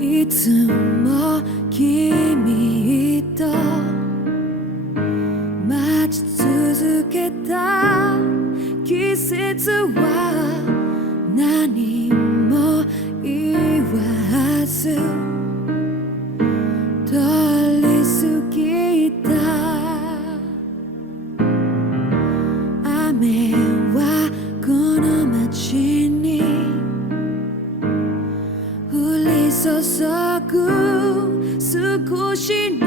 いつも君と待ち続けた季節は何も言わず通り過ぎた。雨はこの街に降り注ぐ少しの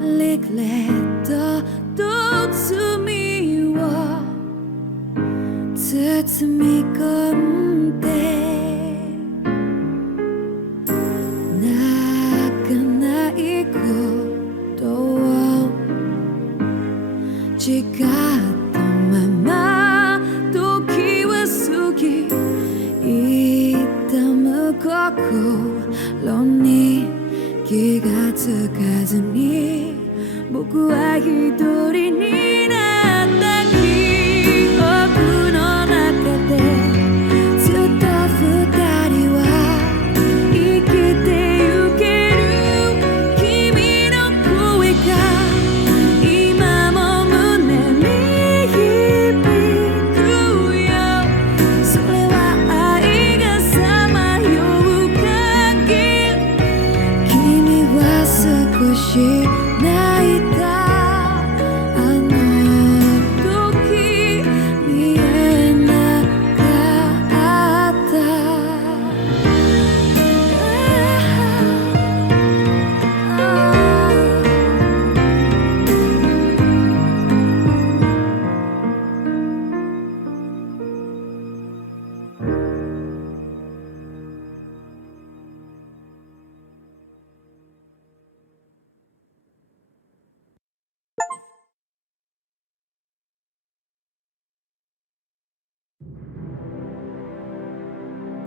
リグレットと罪を包み込んで泣かないことを誓ったまま時は過ぎ痛む心に気がつかずに僕は一人になった記憶の中でずっと二人は生きてゆける君の声が今も胸に響くよ。それは愛がさまよう限り君は少し泣いた。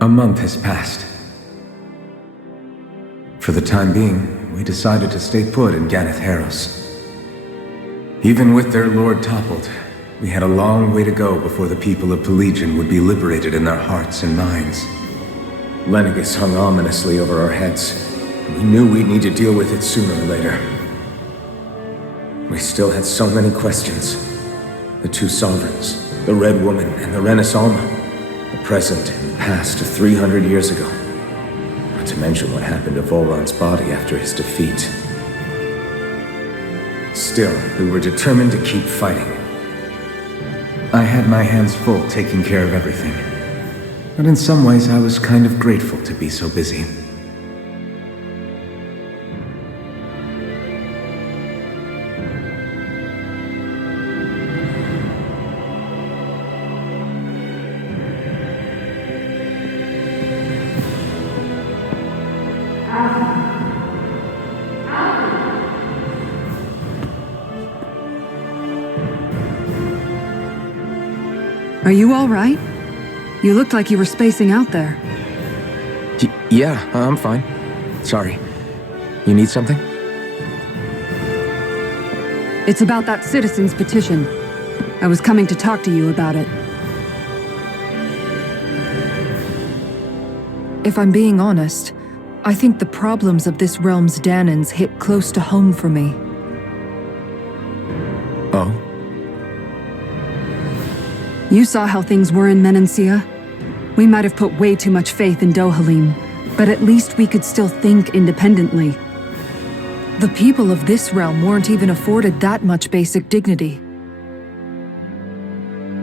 A month has passed. For the time being, we decided to stay put in Ganeth Haros. Even with their lord toppled, we had a long way to go before the people of Pelegion would be liberated in their hearts and minds. Lenegus hung ominously over our heads, and we knew we'd need to deal with it sooner or later. We still had so many questions. The two sovereigns, the Red Woman and the Renaissance, the present and the past of 300 years ago. Not to mention what happened to Vholran's body after his defeat. Still, we were determined to keep fighting. I had my hands full taking care of everything. But in some ways I was kind of grateful to be so busy. Are you all right? You looked like you were spacing out there. Yeah, I'm fine. Sorry. You need something? It's about that citizen's petition. I was coming to talk to you about it. If I'm being honest, I think the problems of this realm's Danans hit close to home for me. Oh? You saw how things were in Menancia. We might have put way too much faith in Dohalim, but at least we could still think independently. The people of this realm weren't even afforded that much basic dignity.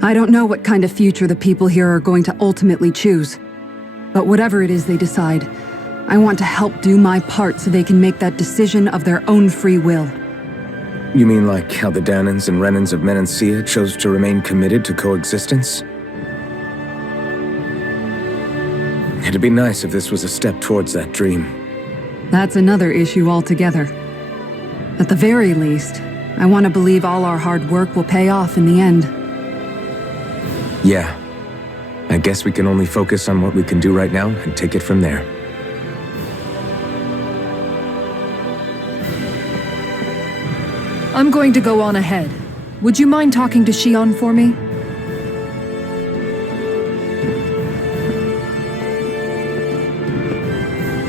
I don't know what kind of future the people here are going to ultimately choose. But whatever it is they decide, I want to help do my part so they can make that decision of their own free will. You mean like how the Danans and Renans of Menancia chose to remain committed to coexistence? It'd be nice if this was a step towards that dream. That's another issue altogether. At the very least, I want to believe all our hard work will pay off in the end. Yeah. I guess we can only focus on what we can do right now and take it from there. I'm going to go on ahead. Would you mind talking to Shion for me?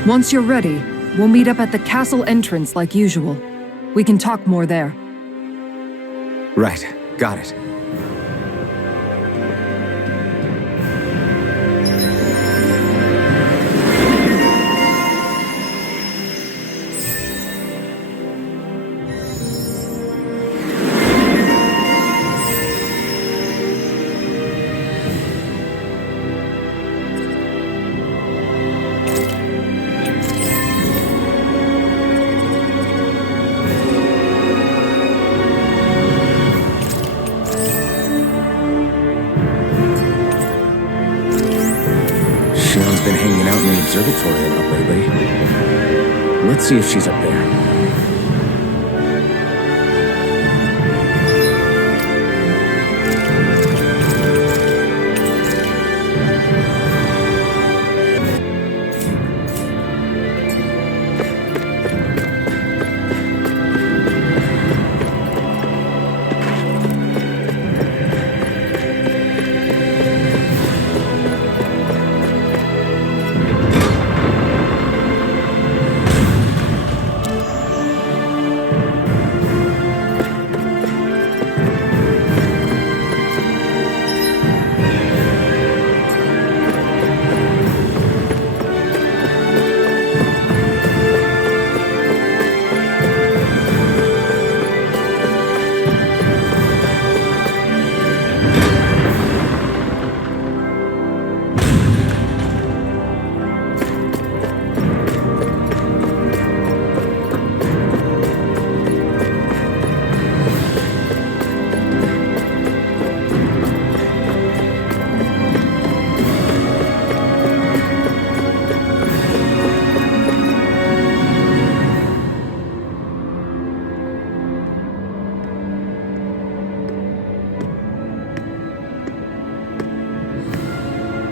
Once you're ready, we'll meet up at the castle entrance like usual. We can talk more there. Right, got it. Shion's been hanging out in the observatory a lot lately. Let's see if she's up there.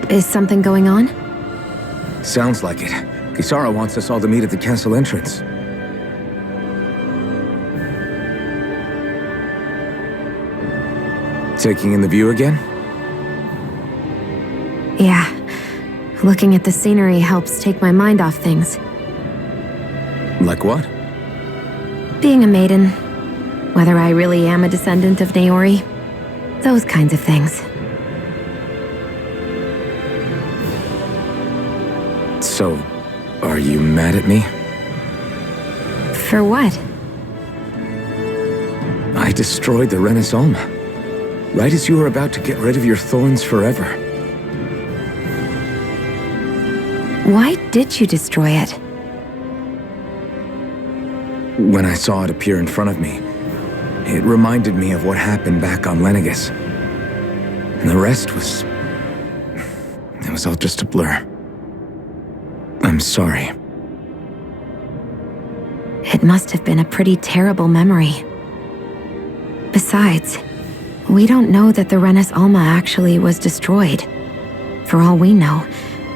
Is something going on? Sounds like it. Kisara wants us all to meet at the castle entrance. Taking in the view again? Yeah. Looking at the scenery helps take my mind off things. Like what? Being a maiden. Whether I really am a descendant of Naori. Those kinds of things. So, are you mad at me? For what? I destroyed the Renaissance, right as you were about to get rid of your thorns forever. Why did you destroy it? When I saw it appear in front of me, it reminded me of what happened back on Lenegus. And the rest was... it was all just a blur. I'm sorry. It must have been a pretty terrible memory. Besides, we don't know that the Renis Alma actually was destroyed. For all we know,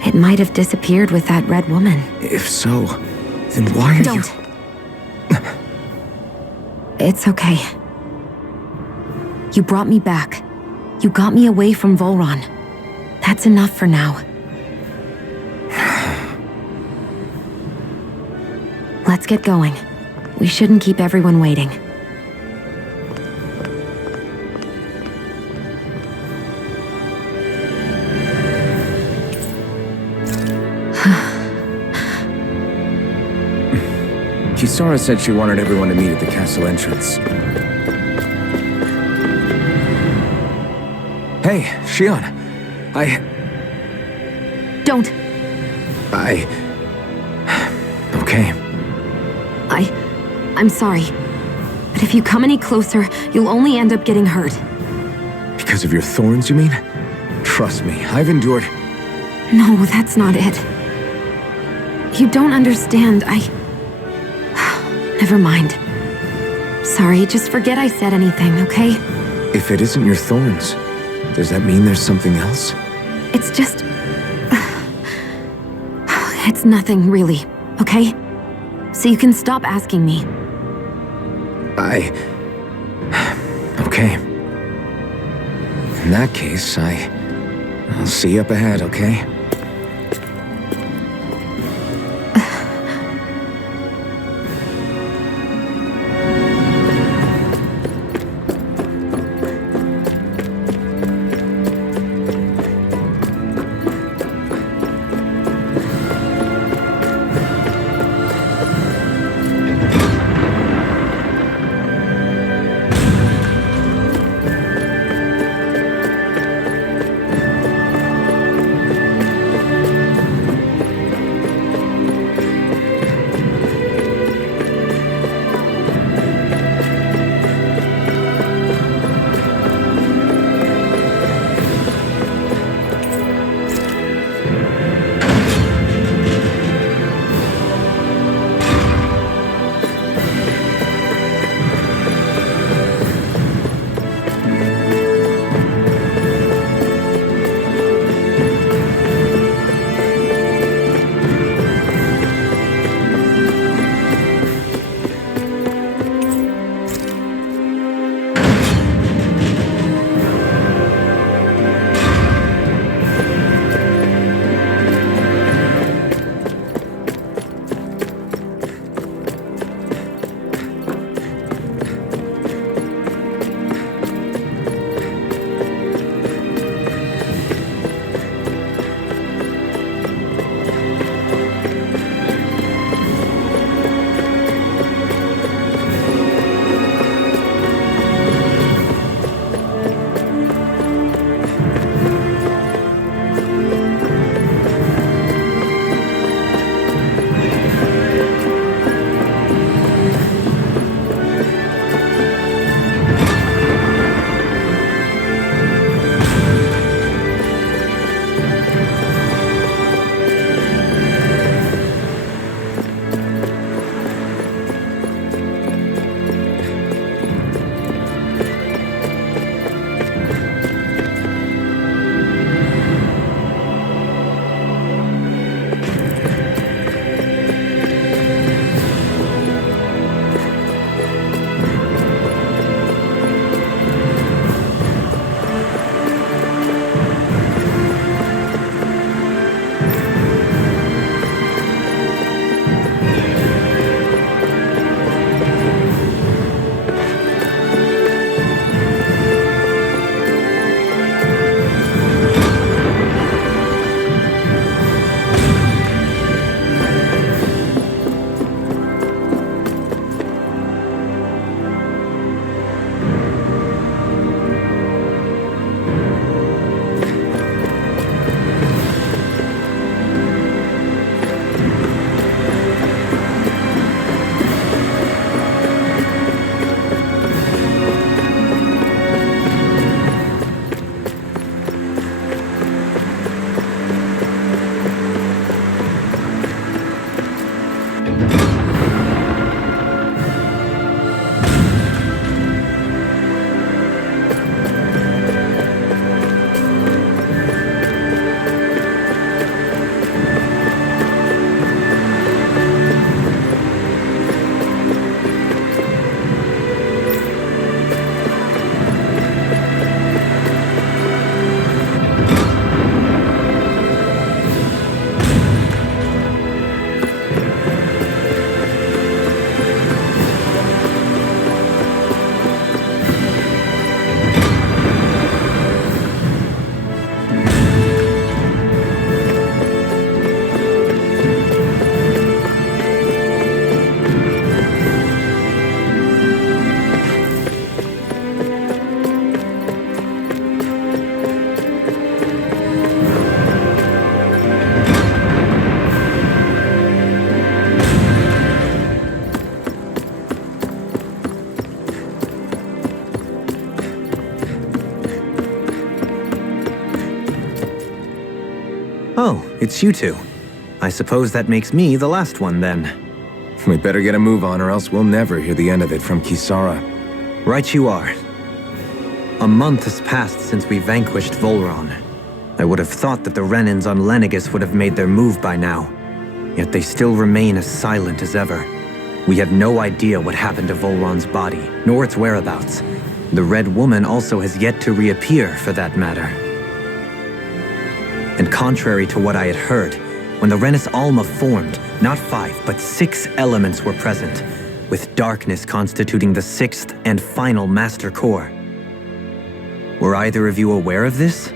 it might have disappeared with that red woman. If so, then why are Don't. you... It's okay. You brought me back. You got me away from Vholran. That's enough for now. Let's get going. We shouldn't keep everyone waiting. Kisara said she wanted everyone to meet at the castle entrance. Hey, Shion. Don't! Okay. I'm sorry. But if you come any closer, you'll only end up getting hurt. Because of your thorns, you mean? Trust me, I've endured... No, that's not it. You don't understand, Never mind. Sorry, just forget I said anything, okay? If it isn't your thorns, does that mean there's something else? It's just... It's nothing, really, okay? So you can stop asking me. Okay. In that case, I'll see you up ahead, okay? it's you two. I suppose that makes me the last one then. We'd better get a move on or else we'll never hear the end of it from Kisara. Right you are. A month has passed since we vanquished Vholran. I would have thought that the Renans on Lenegis would have made their move by now. Yet they still remain as silent as ever. We have no idea what happened to Vholran's body, nor its whereabouts. The Red Woman also has yet to reappear, for that matter. And contrary to what I had heard, when the Renis Alma formed, not 5, but 6 elements were present, with darkness constituting the 6th and final Master Core. Were either of you aware of this?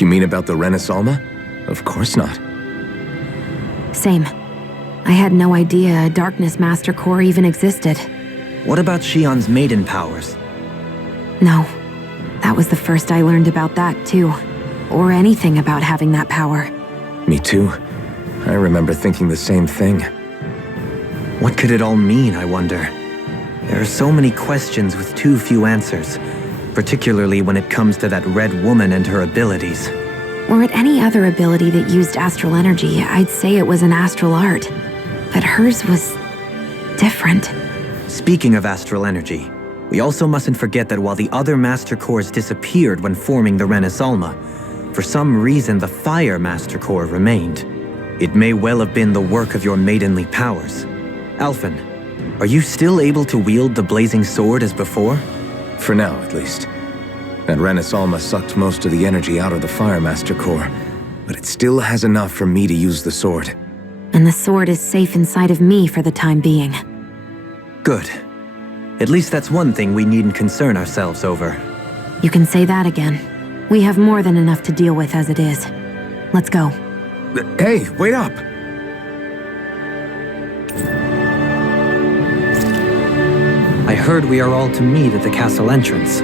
You mean about the Renis Alma? Of course not. Same. I had no idea a Darkness Master Core even existed. What about Shion's maiden powers? No. That was the first I learned about that, too. Or anything about having that power. Me too. I remember thinking the same thing. What could it all mean, I wonder? There are so many questions with too few answers, particularly when it comes to that Red Woman and her abilities. Were it any other ability that used astral energy, I'd say it was an astral art. But hers was different. Speaking of astral energy, we also mustn't forget that while the other Master Cores disappeared when forming the Renis Alma, for some reason the Fire Master Core remained. It may well have been the work of your maidenly powers. Alphen, are you still able to wield the blazing sword as before? For now, at least. That Renis Alma sucked most of the energy out of the Fire Master Core, but it still has enough for me to use the sword. And the sword is safe inside of me for the time being. Good. At least that's one thing we needn't concern ourselves over. You can say that again. We have more than enough to deal with as it is. Let's go. Hey, wait up! I heard we are all to meet at the castle entrance.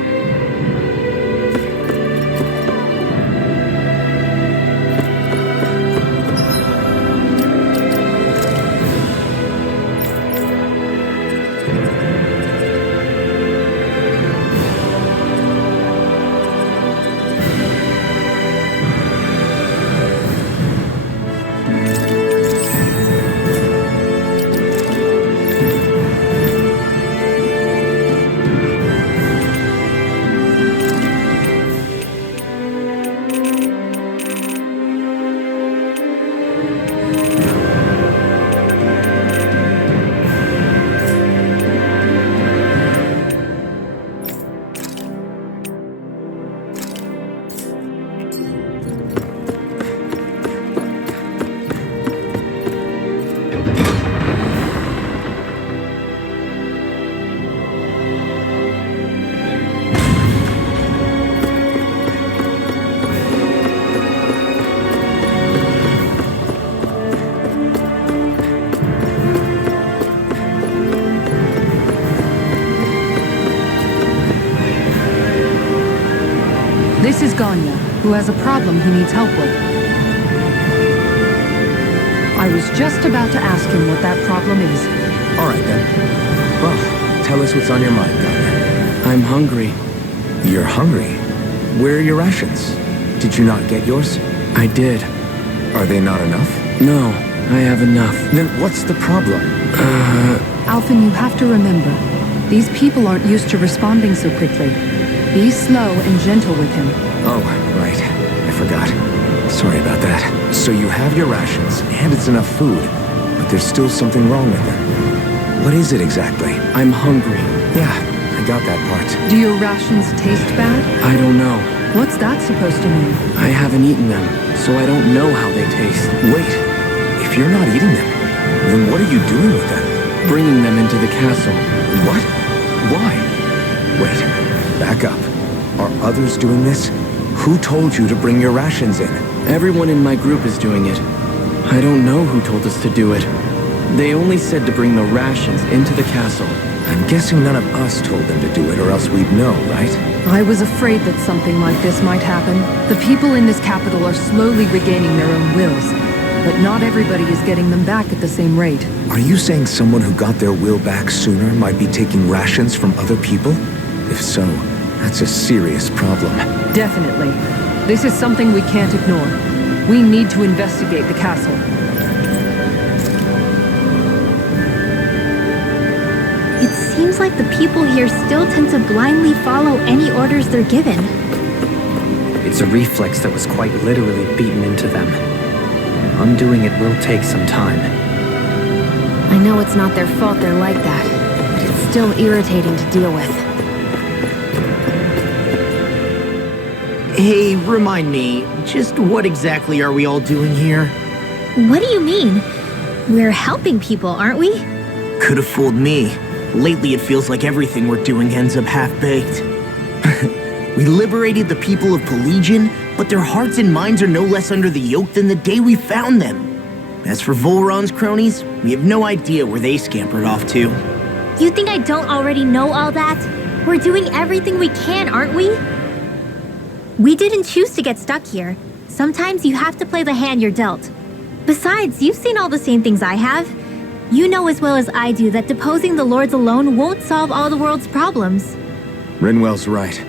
This is Ganya, who has a problem he needs help with. I was just about to ask him what that problem is. All right, then. Well, tell us what's on your mind, Ganya. I'm hungry. You're hungry? Where are your rations? Did you not get yours? I did. Are they not enough? No, I have enough. Then what's the problem? Alphen, you have to remember, these people aren't used to responding so quickly. Be slow and gentle with him. Oh, right. I forgot. Sorry about that. So you have your rations, and it's enough food, but there's still something wrong with them. What is it exactly? I'm hungry. Yeah, I got that part. Do your rations taste bad? I don't know. What's that supposed to mean? I haven't eaten them, so I don't know how they taste. Wait, if you're not eating them, then what are you doing with them? Bringing them into the castle. What? Why? Wait, back up. Are others doing this? Who told you to bring your rations in? Everyone in my group is doing it. I don't know who told us to do it. They only said to bring the rations into the castle. I'm guessing none of us told them to do it, or else we'd know, right? I was afraid that something like this might happen. The people in this capital are slowly regaining their own wills, but not everybody is getting them back at the same rate. Are you saying someone who got their will back sooner might be taking rations from other people? If so, that's a serious problem. Definitely. This is something we can't ignore. We need to investigate the castle. It seems like the people here still tend to blindly follow any orders they're given. It's a reflex that was quite literally beaten into them. Undoing it will take some time. I know it's not their fault they're like that, but it's still irritating to deal with. Hey, remind me, just what exactly are we all doing here? What do you mean? We're helping people, aren't we? Could have fooled me. Lately it feels like everything we're doing ends up half-baked. We liberated the people of Pelegion, but their hearts and minds are no less under the yoke than the day we found them. As for Vholran's cronies, we have no idea where they scampered off to. You think I don't already know all that? We're doing everything we can, aren't we? We didn't choose to get stuck here. Sometimes you have to play the hand you're dealt. Besides, you've seen all the same things I have. You know as well as I do that deposing the lords alone won't solve all the world's problems. Rinwell's right.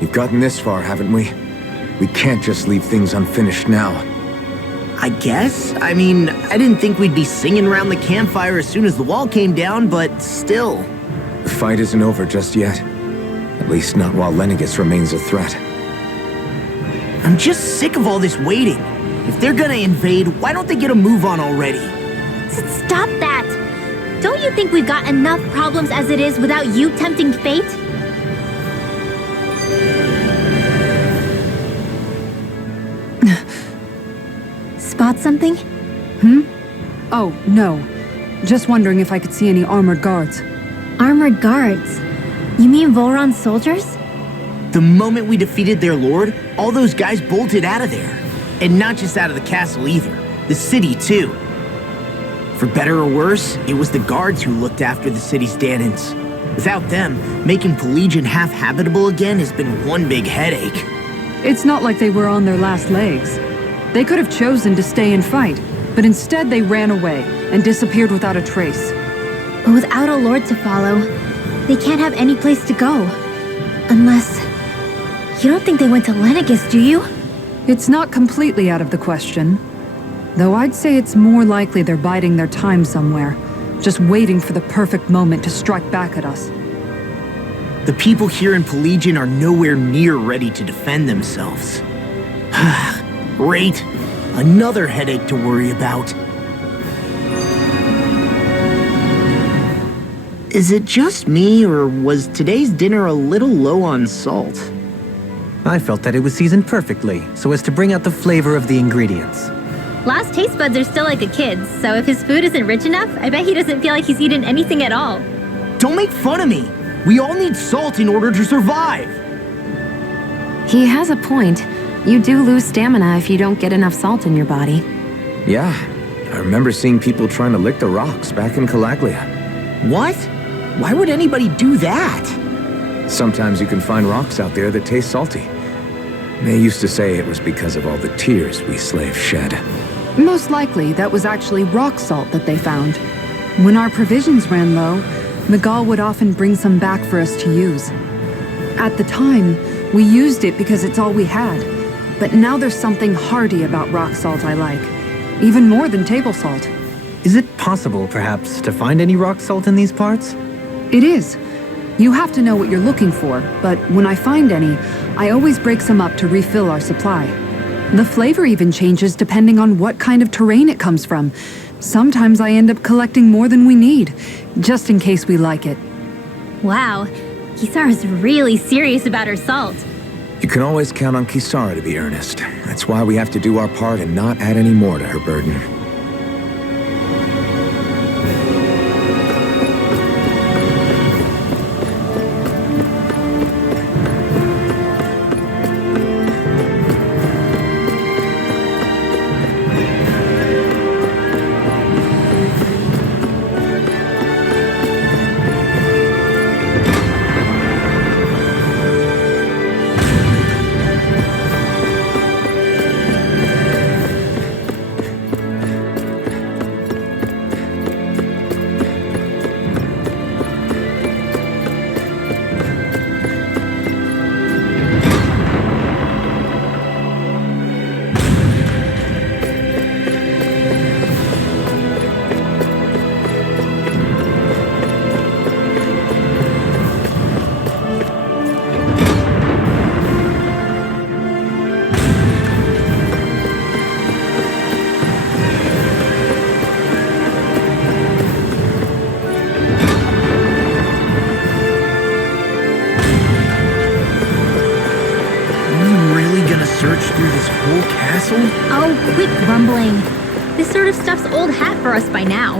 We've gotten this far, haven't we? We can't just leave things unfinished now. I guess? I mean, I didn't think we'd be singing around the campfire as soon as the wall came down, but still. The fight isn't over just yet. At least not while Lenegis remains a threat. I'm just sick of all this waiting. If they're gonna invade, why don't they get a move on already? Stop that! Don't you think we've got enough problems as it is without you tempting fate? Spot something? Oh, no. Just wondering if I could see any armored guards. Armored guards? You mean Vholran's soldiers? The moment we defeated their lord, all those guys bolted out of there. And not just out of the castle either. The city, too. For better or worse, it was the guards who looked after the city's Danans. Without them, making Pelegion half-habitable again has been one big headache. It's not like they were on their last legs. They could have chosen to stay and fight, but instead they ran away and disappeared without a trace. But without a lord to follow, they can't have any place to go. Unless... You don't think they went to Lenegis, do you? It's not completely out of the question. Though I'd say it's more likely they're biding their time somewhere, just waiting for the perfect moment to strike back at us. The people here in Pelegion are nowhere near ready to defend themselves. Great. Another headache to worry about. Is it just me, or was today's dinner a little low on salt? I felt that it was seasoned perfectly, so as to bring out the flavor of the ingredients. Last taste buds are still like a kid's, so if his food isn't rich enough, I bet he doesn't feel like he's eaten anything at all. Don't make fun of me! We all need salt in order to survive! He has a point. You do lose stamina if you don't get enough salt in your body. Yeah, I remember seeing people trying to lick the rocks back in Calaglia. What? Why would anybody do that? Sometimes you can find rocks out there that taste salty. They used to say it was because of all the tears we slaves shed. Most likely, that was actually rock salt that they found. When our provisions ran low, Miguel would often bring some back for us to use. At the time, we used it because it's all we had. But now there's something hearty about rock salt I like. Even more than table salt. Is it possible, perhaps, to find any rock salt in these parts? It is. You have to know what you're looking for, but when I find any, I always break some up to refill our supply. The flavor even changes depending on what kind of terrain it comes from. Sometimes I end up collecting more than we need, just in case we like it. Wow, Kisara's really serious about her salt. You can always count on Kisara to be earnest. That's why we have to do our part and not add any more to her burden. castle? Oh, quit grumbling. This sort of stuff's old hat for us by now.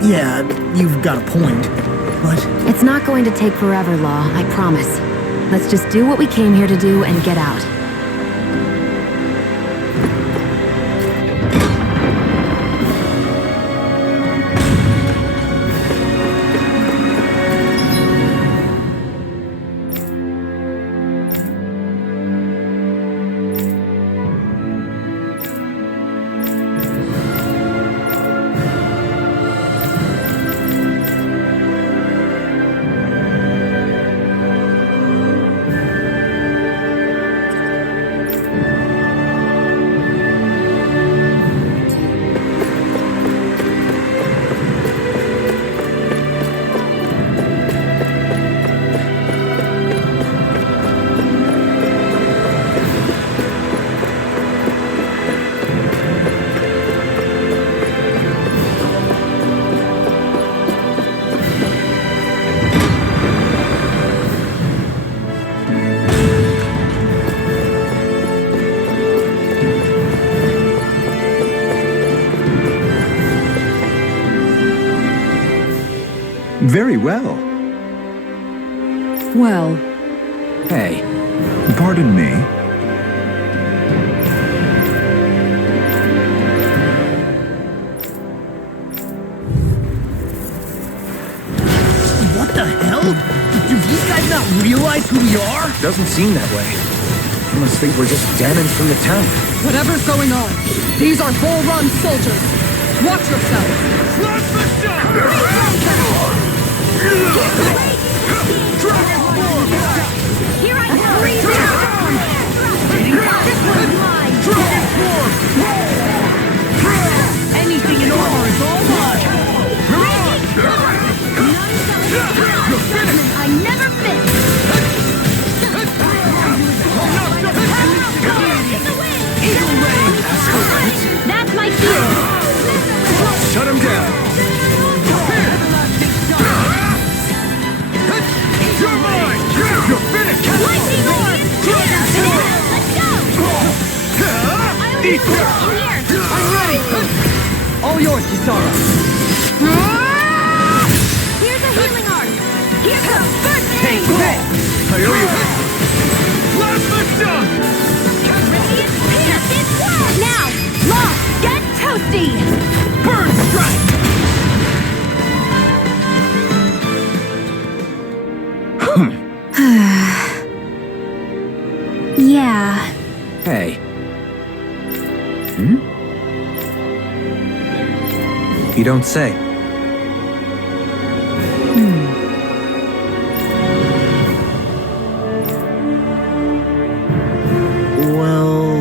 Yeah, you've got a point. But It's not going to take forever, Law, I promise. Let's just do what we came here to do and get out. Very well. Well, Hey, pardon me. what the hell? Do these guys not realize who we are? Doesn't seem that way. They must think we're just damaged from the town. whatever's going on, these are Vholran soldiers. Watch yourselves. Here I come! This one's mine! Anything in armor is all mine! I never miss! Eagle Ray! That's my shield! Shut him down! You're mine! You're finished! Lightning orb! Let's go! Eat In here! I'm ready! All yours, Kisara! Here's a healing arc! Here comes first Hey, aid! hey! I owe you! Plasma shot! Radiant pierce its web! Now, Law, get toasty! Burn strike! Yeah. Hey. You don't say. Well...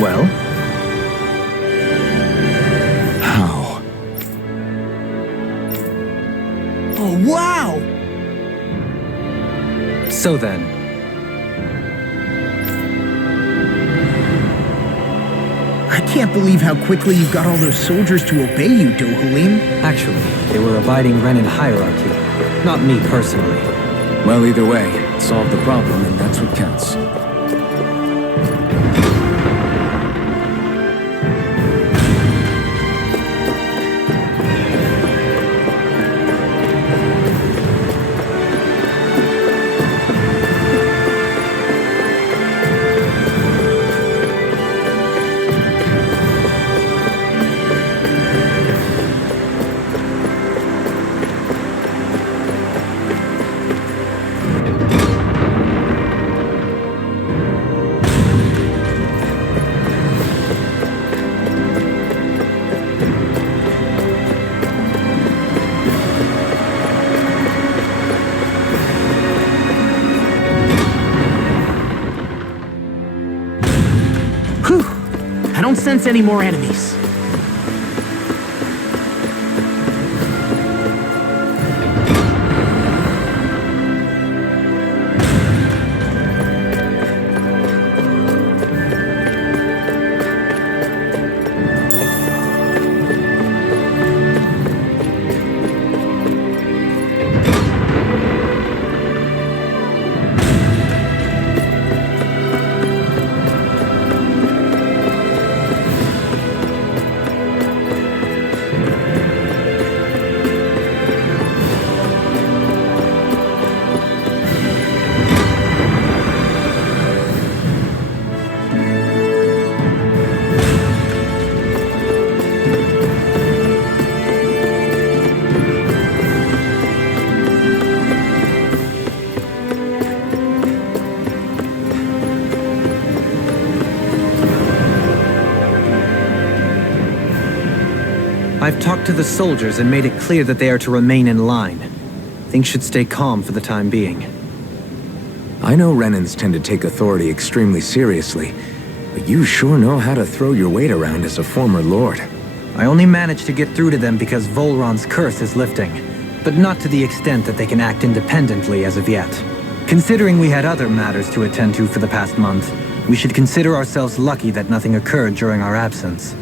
Well? How? Oh, wow! So then, I can't believe how quickly you got all those soldiers to obey you, Vholran. actually, they were abiding Renin hierarchy. Not me personally. Well, either way, it solved the problem, and that's what counts. I don't sense any more enemies. talked to the soldiers and made it clear that they are to remain in line. Things should stay calm for the time being. I know Renans tend to take authority extremely seriously, but you sure know how to throw your weight around as a former lord. I only managed to get through to them because Vholran's curse is lifting, but not to the extent that they can act independently as of yet. Considering we had other matters to attend to for the past month, we should consider ourselves lucky that nothing occurred during our absence.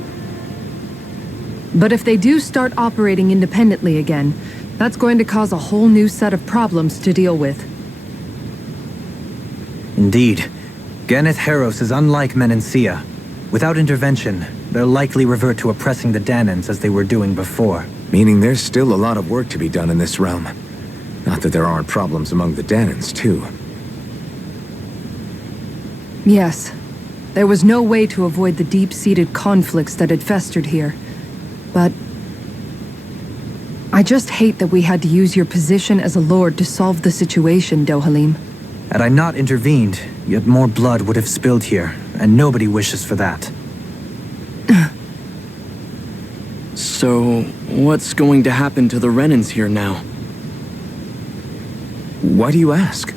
But if they do start operating independently again, that's going to cause a whole new set of problems to deal with. Indeed. Ganeth Heros is unlike Menancia. Without intervention, they'll likely revert to oppressing the Danans as they were doing before. Meaning there's still a lot of work to be done in this realm. Not that there aren't problems among the Danans, too. Yes. There was no way to avoid the deep-seated conflicts that had festered here. But I just hate that we had to use your position as a lord to solve the situation, Dohalim. Had I not intervened, yet more blood would have spilled here, and nobody wishes for that. So, what's going to happen to the Renans here now? Why do you ask?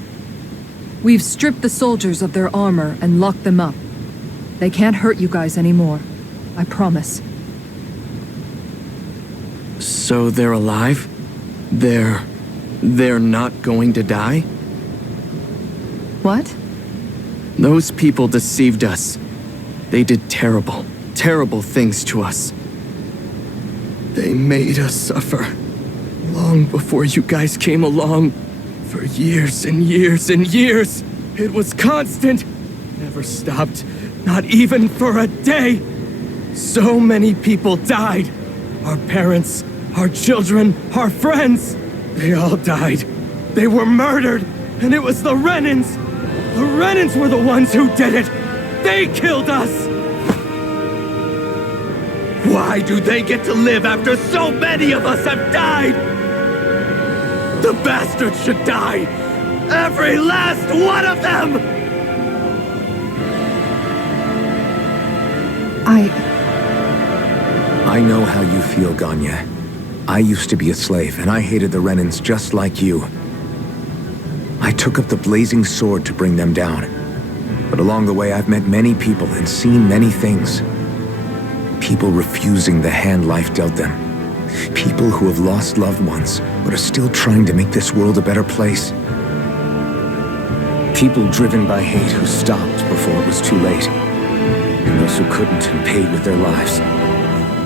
We've stripped the soldiers of their armor and locked them up. They can't hurt you guys anymore. I promise. So they're alive? They're not going to die? What? Those people deceived us. They did terrible, terrible things to us. They made us suffer. Long before you guys came along. For years and years and years. It was constant. Never stopped. Not even for a day. So many people died. Our parents, our children, our friends. They all died. They were murdered. And it was the Renans. The Renans were the ones who did it. They killed us. Why do they get to live after so many of us have died? The bastards should die! Every last one of them! I know how you feel, Ganya. I used to be a slave, and I hated the Renans just like you. I took up the blazing sword to bring them down. But along the way, I've met many people and seen many things. People refusing the hand life dealt them. People who have lost loved ones, but are still trying to make this world a better place. People driven by hate who stopped before it was too late. And those who couldn't and paid with their lives.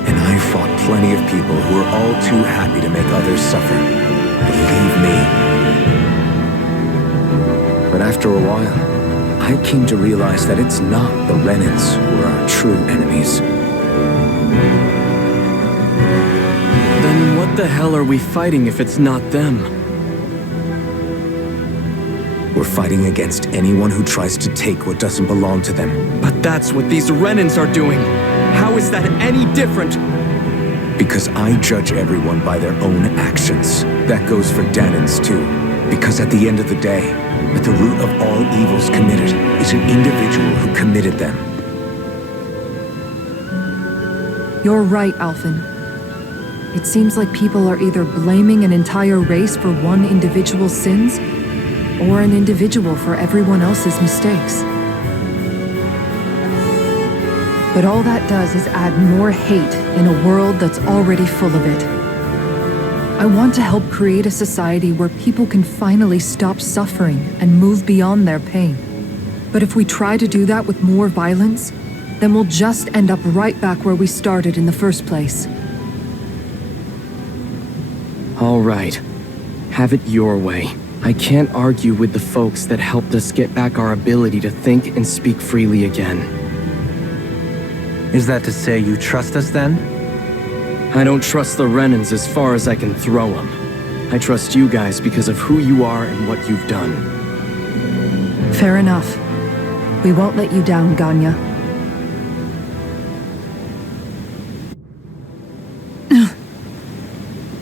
And I fought plenty of people who were all too happy to make others suffer. Believe me. But after a while, I came to realize that it's not the Renans who are our true enemies. Then what the hell are we fighting if it's not them? We're fighting against anyone who tries to take what doesn't belong to them. But that's what these Renans are doing. How is that any different? Because I judge everyone by their own actions. That goes for Danans too. Because at the end of the day, at the root of all evils committed is an individual who committed them. You're right, Alphen. It seems like people are either blaming an entire race for one individual's sins, or an individual for everyone else's mistakes. But all that does is add more hate in a world that's already full of it. I want to help create a society where people can finally stop suffering and move beyond their pain. But if we try to do that with more violence, then we'll just end up right back where we started in the first place. All right. Have it your way. I can't argue with the folks that helped us get back our ability to think and speak freely again. Is that to say you trust us then? I don't trust the Renans as far as I can throw them. I trust you guys because of who you are and what you've done. Fair enough. We won't let you down, Ganya.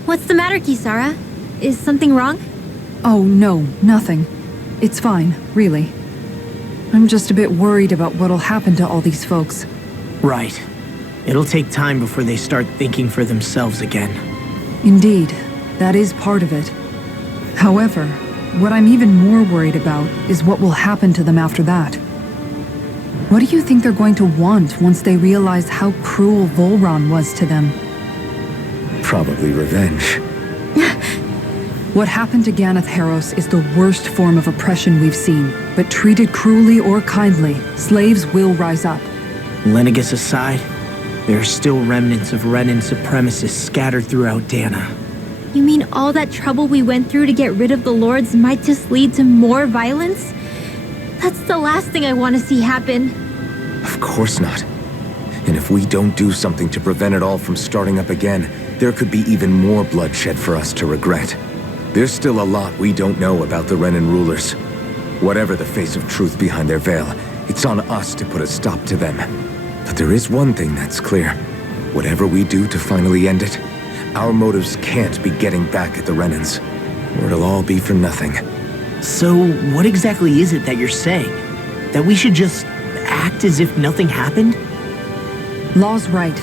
What's the matter, Kisara? Is something wrong? Oh, no, nothing. It's fine, really. I'm just a bit worried about what'll happen to all these folks. Right. It'll take time before they start thinking for themselves again. Indeed, that is part of it. However, what I'm even more worried about is what will happen to them after that. What do you think they're going to want once they realize how cruel Vholran was to them? Probably revenge. What happened to Ganeth Heros is the worst form of oppression we've seen, but treated cruelly or kindly, slaves will rise up. Lenegis aside, there are still remnants of Renan supremacists scattered throughout Dana. You mean all that trouble we went through to get rid of the Lords might just lead to more violence? That's the last thing I want to see happen. Of course not. And if we don't do something to prevent it all from starting up again, there could be even more bloodshed for us to regret. There's still a lot we don't know about the Renan rulers. Whatever the face of truth behind their veil, it's on us to put a stop to them. But there is one thing that's clear. Whatever we do to finally end it, our motives can't be getting back at the Renans, or it'll all be for nothing. So, what exactly is it that you're saying? That we should just act as if nothing happened? Law's right.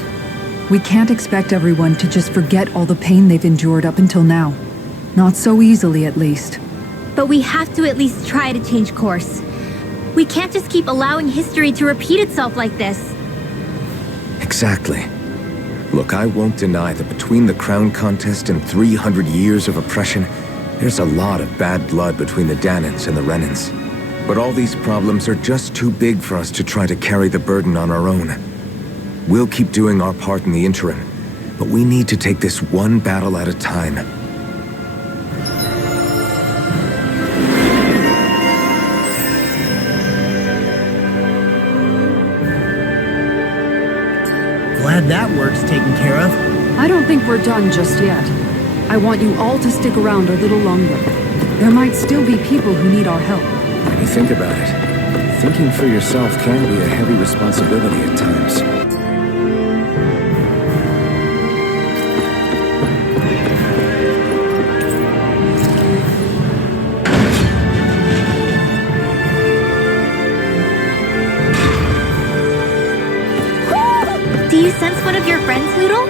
We can't expect everyone to just forget all the pain they've endured up until now. Not so easily, at least. But we have to at least try to change course. We can't just keep allowing history to repeat itself like this. Exactly. Look, I won't deny that between the crown contest and 300 years of oppression, there's a lot of bad blood between the Danans and the Renans. But all these problems are just too big for us to try to carry the burden on our own. We'll keep doing our part in the interim, but we need to take this one battle at a time. Glad that work's taken care of. I don't think we're done just yet. I want you all to stick around a little longer. There might still be people who need our help. When you think about it, thinking for yourself can be a heavy responsibility at times. Do you sense one of your friends, Hoodle?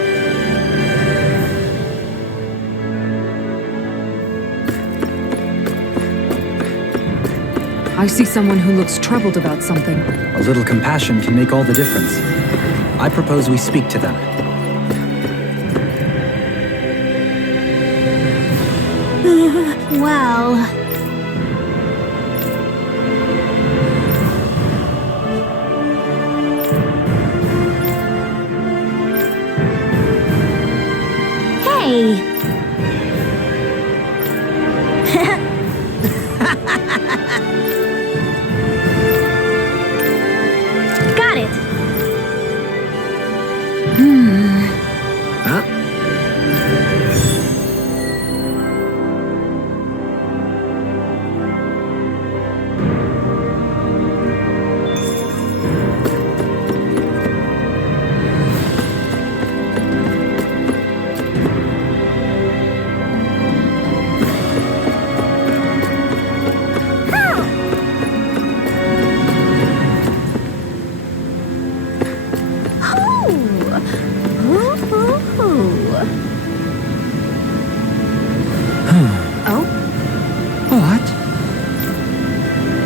I see someone who looks troubled about something. A little compassion can make all the difference. I propose we speak to them. Well... Hey! Got it! Huh?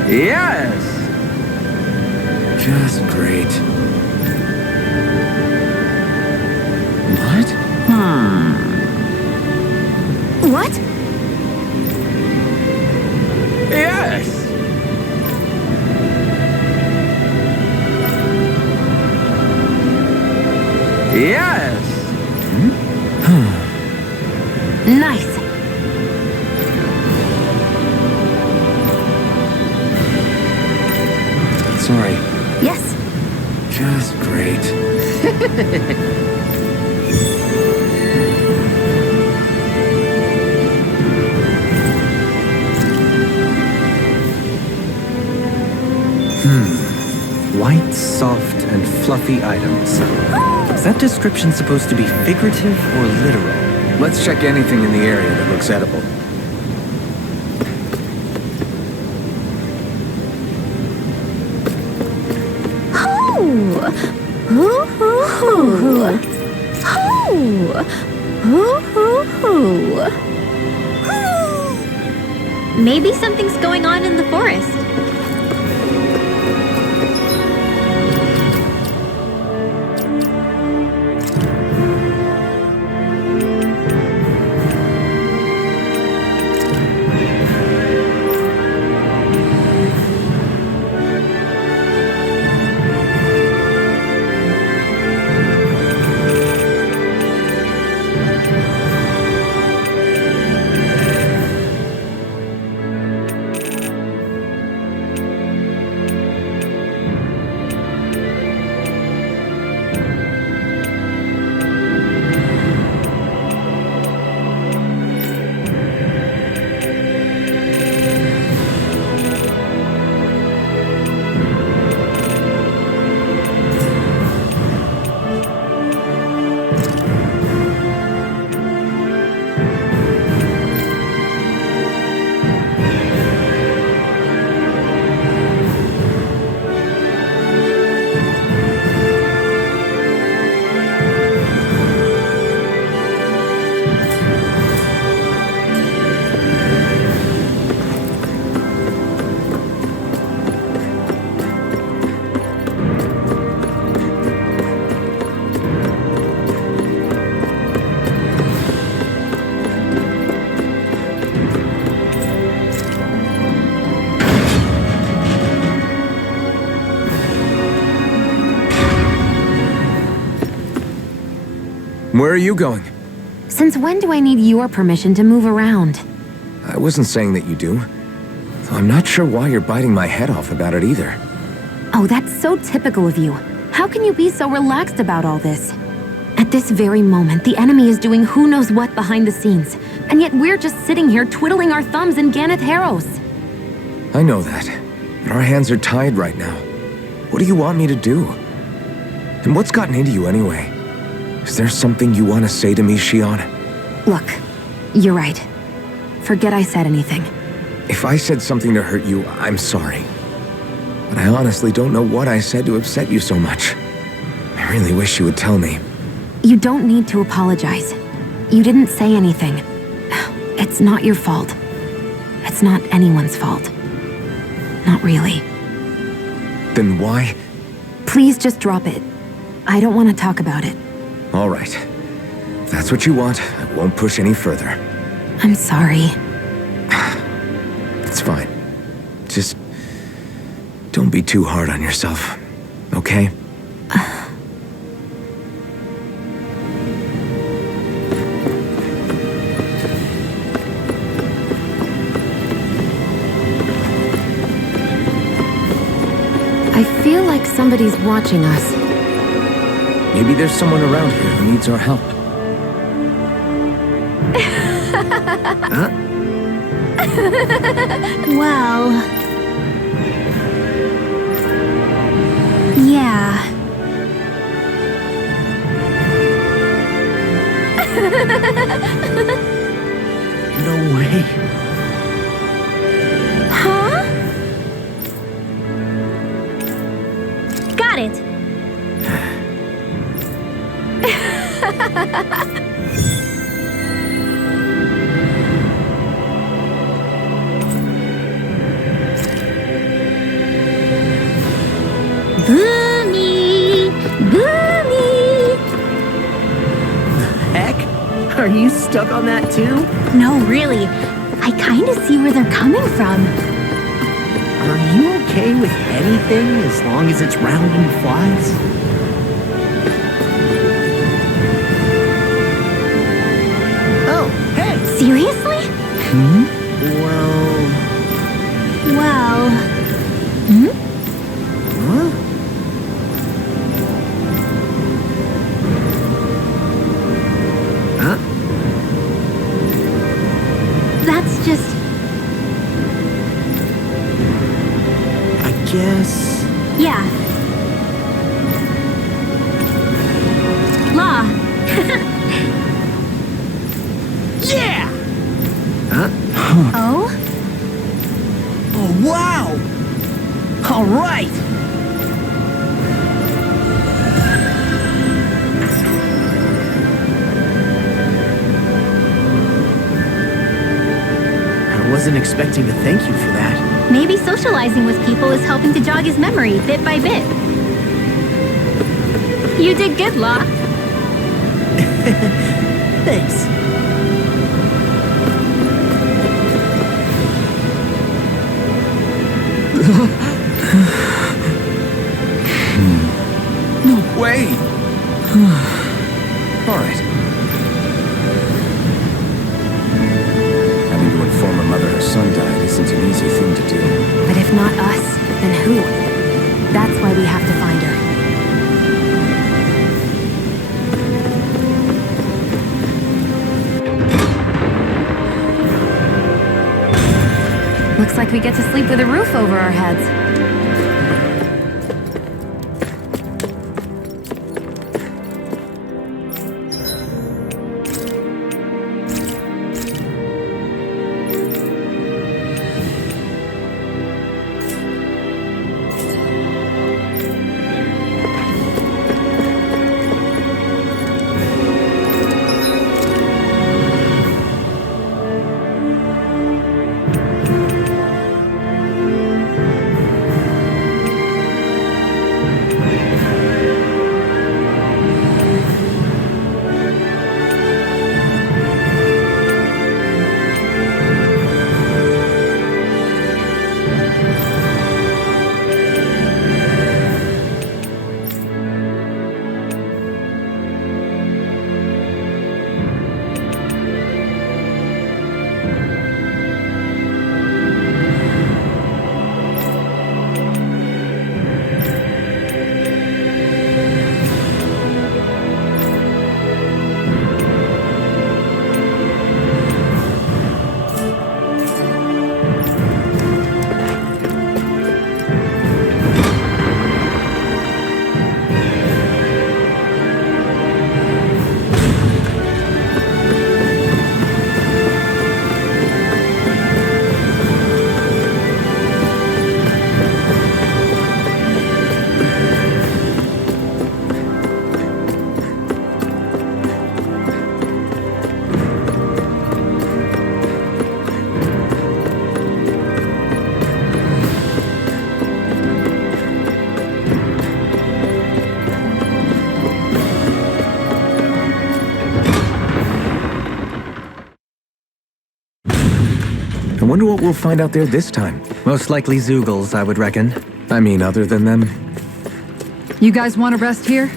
Yes! Just great. What? What? Yes! Yes! Nice. Sorry. Yes. Just great. White, soft, and fluffy items. Is that description supposed to be figurative or literal? Let's check anything in the area that looks edible. Hoo hoo hoo. Hoo. Hoo hoo hoo. Maybe something's going on in the forest. Where are you going? Since when do I need your permission to move around? I wasn't saying that you do. Though I'm not sure why you're biting my head off about it either. Oh, that's so typical of you. How can you be so relaxed about all this? At this very moment, the enemy is doing who knows what behind the scenes, and yet we're just sitting here twiddling our thumbs in Ganeth Harros. I know that, but our hands are tied right now. What do you want me to do? And what's gotten into you anyway? Is there something you want to say to me, Shion? Look, you're right. Forget I said anything. If I said something to hurt you, I'm sorry. But I honestly don't know what I said to upset you so much. I really wish you would tell me. You don't need to apologize. You didn't say anything. It's not your fault. It's not anyone's fault. Not really. Then why? Please just drop it. I don't want to talk about it. All right. If that's what you want, I won't push any further. I'm sorry. It's fine. Just don't be too hard on yourself, okay? I feel like somebody's watching us. Maybe there's someone around here who needs our help. Huh? Well... yeah. No way. Huh? Got it. Boomy! Boomy! Heck? Are you stuck on that too? No, really. I kind of see where they're coming from. Are you okay with anything as long as it's round and flies? Oh, hey! Seriously? Well... Well... Hmm? Huh? Huh? That's just... I guess... yeah. Law. Yeah! Huh? Oh? Oh, wow! All right! wasn't expecting to thank you for that. Maybe socializing with people is helping to jog his memory bit by bit. You did good, Law. Thanks. No way! Alright. Having to inform a mother her son died isn't an easy thing to do. But if not us, then who? That's why we have to find her. Looks like we get to sleep with a roof over our heads. I wonder what we'll find out there this time. Most likely Zeugles, I would reckon. I mean, other than them. You guys want to rest here?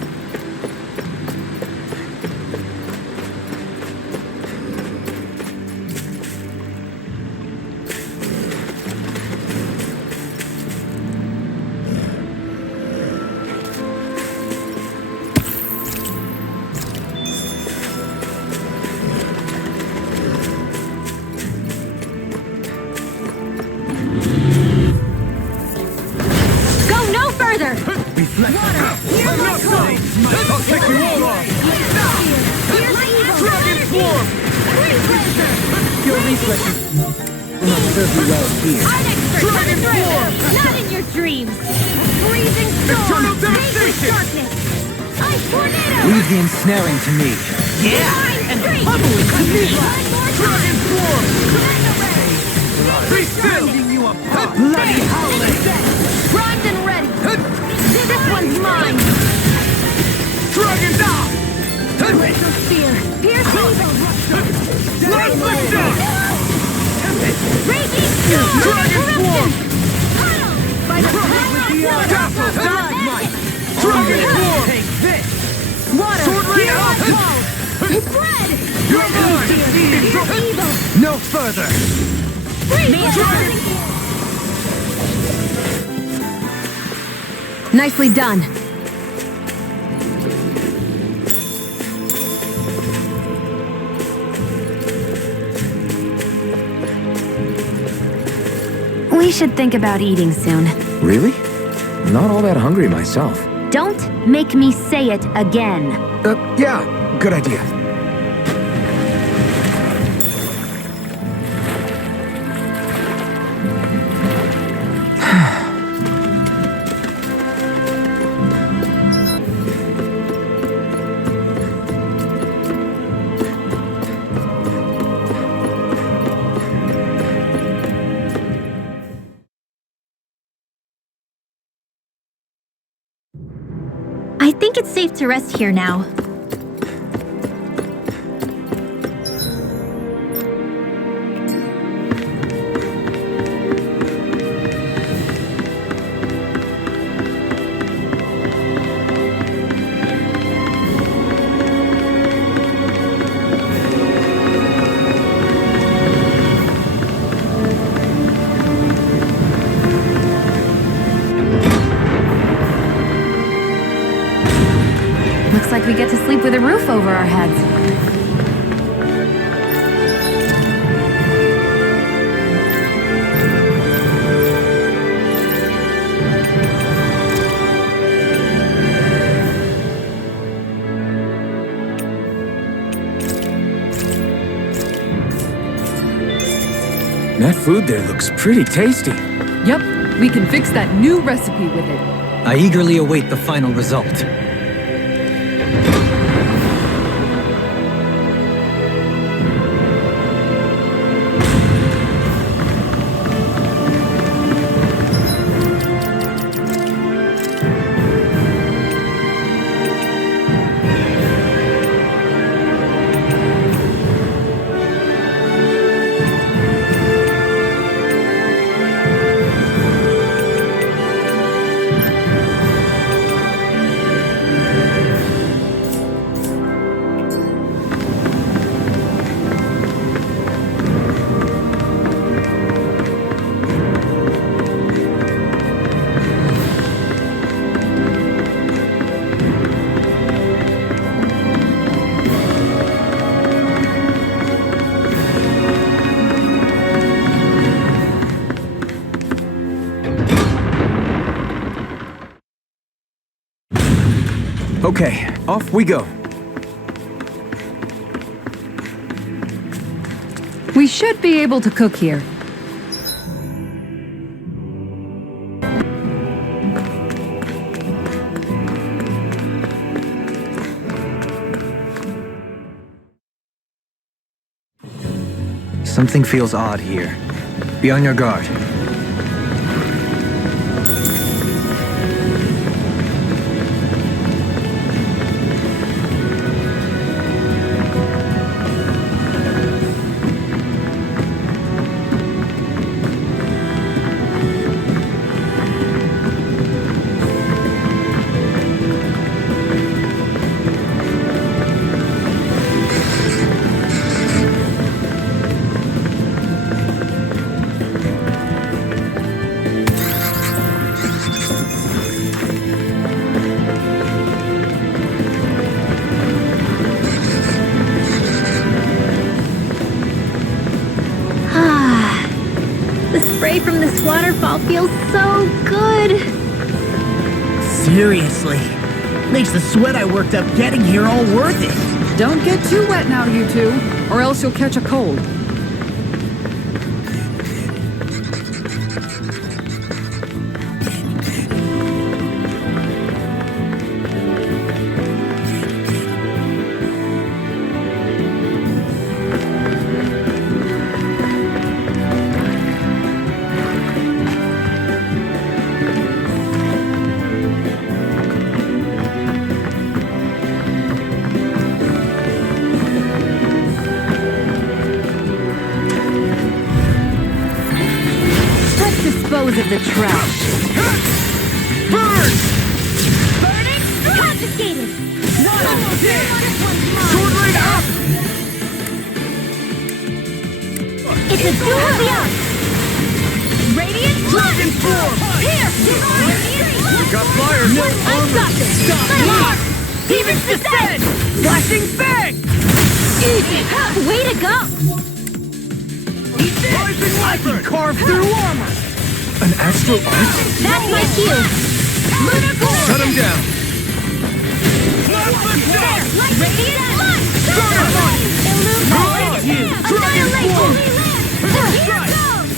Leave the ensnaring to me. Yeah, and pummeling to me. Dragon form. Be still. You a bloody howling. Primed and ready. This one's mine. Dragon down. Crystal spear. Pierce evil. Raging storm. Dragon form. Huddle. By the power of water. Godmight. Dragon form. Take this. Water. Sword rain out. Spread. You're mine. Pierce evil. No further. Dragon. Nicely done. We should think about eating soon. Really? Not all that hungry myself. Don't make me say it again. Yeah, good idea. think it's safe to rest here now. Looks like we get to sleep with a roof over our heads. That food there looks pretty tasty. Yep, we can fix that new recipe with it. I eagerly await the final result. Okay, off we go. We should be able to cook here. Something feels odd here. Be on your guard. From this waterfall feels so good. Seriously. Makes the sweat I worked up getting here all worth it. Don't get too wet now, you two, or else you'll catch a cold. Dispose of the trash. Burn! Burning! Confiscated! Sword right up! It's a duel of the arts! Radiant Dragon form! Here! We got flyers! No I've got this! Stop! Fire! Demons descend! Flashing fang! Easy! Way to go! Rising I can carve through armor! An astral arch? That's my cue! Lunar Shut him down! Radiant Light! Illuminate! Annihilation! Here goes!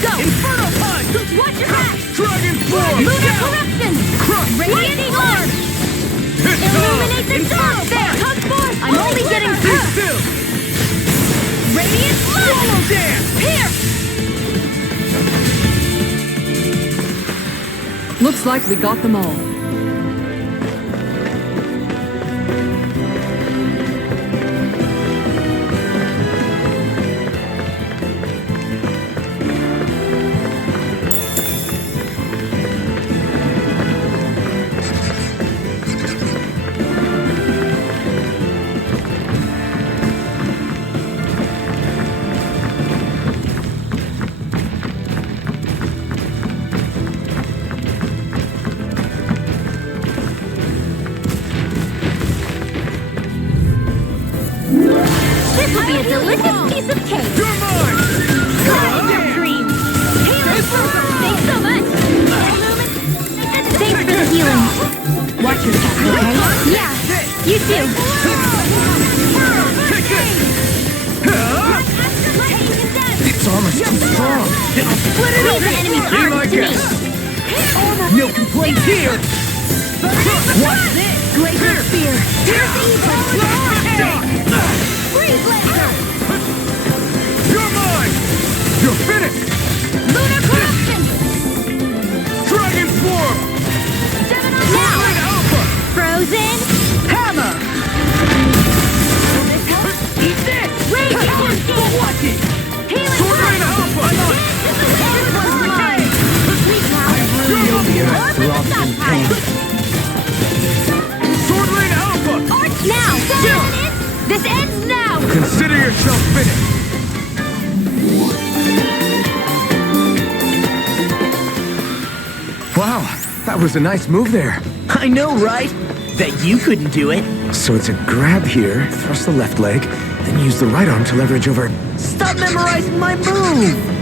Go! Inferno punch! Watch your back! Dragon form! Lunar Corruption! Radiating Orb! Illuminate the dark! There! Hug force! I'm only getting through! Still! Radiant Light! Swallow dance! Here! Looks like we got them all. strong. Then I'll split it Leave open. the enemy's Be arms my to me. guest. No complaints here. What's this? Glacier Spear. Here's evil. Freeze Blaster. You're mine! You're finished! Lunar Corruption. Dragon Swarm! Now. Frozen. Hammer! Eat this. Radiant. Watch it. Healing. Sword Alpha! This one's mine. Sweet now. Feel the earth throb in pain. Sword Alpha! Now. This ends now. Consider yourself finished! Wow, that was a nice move there. I know, right? Bet you couldn't do it. So it's a grab here, thrust the left leg, then use the right arm to leverage over... Stop memorizing my move.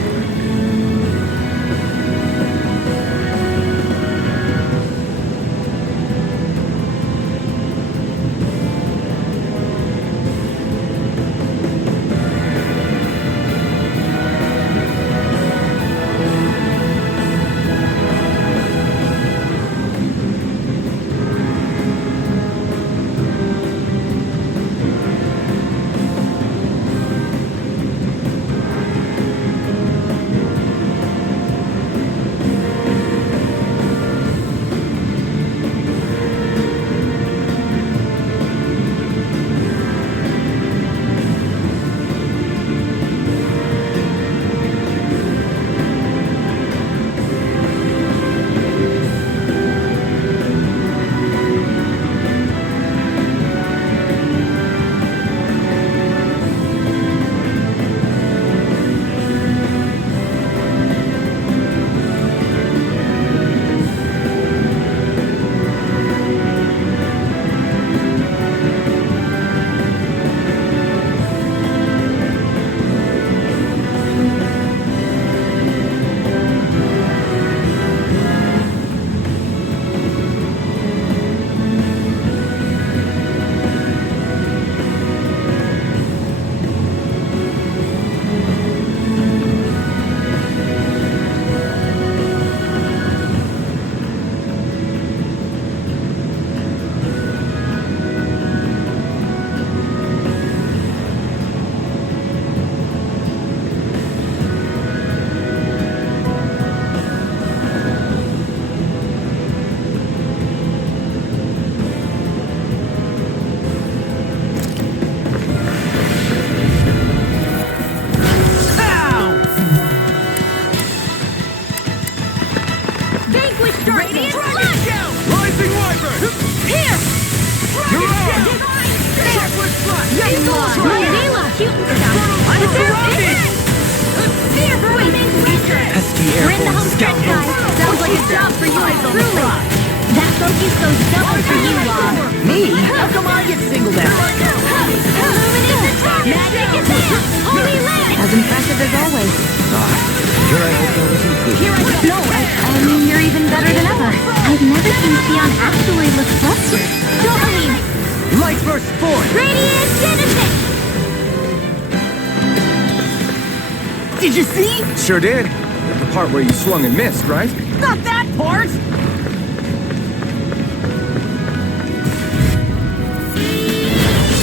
Did you see? Sure did. The part where you swung and missed, right? Not that part!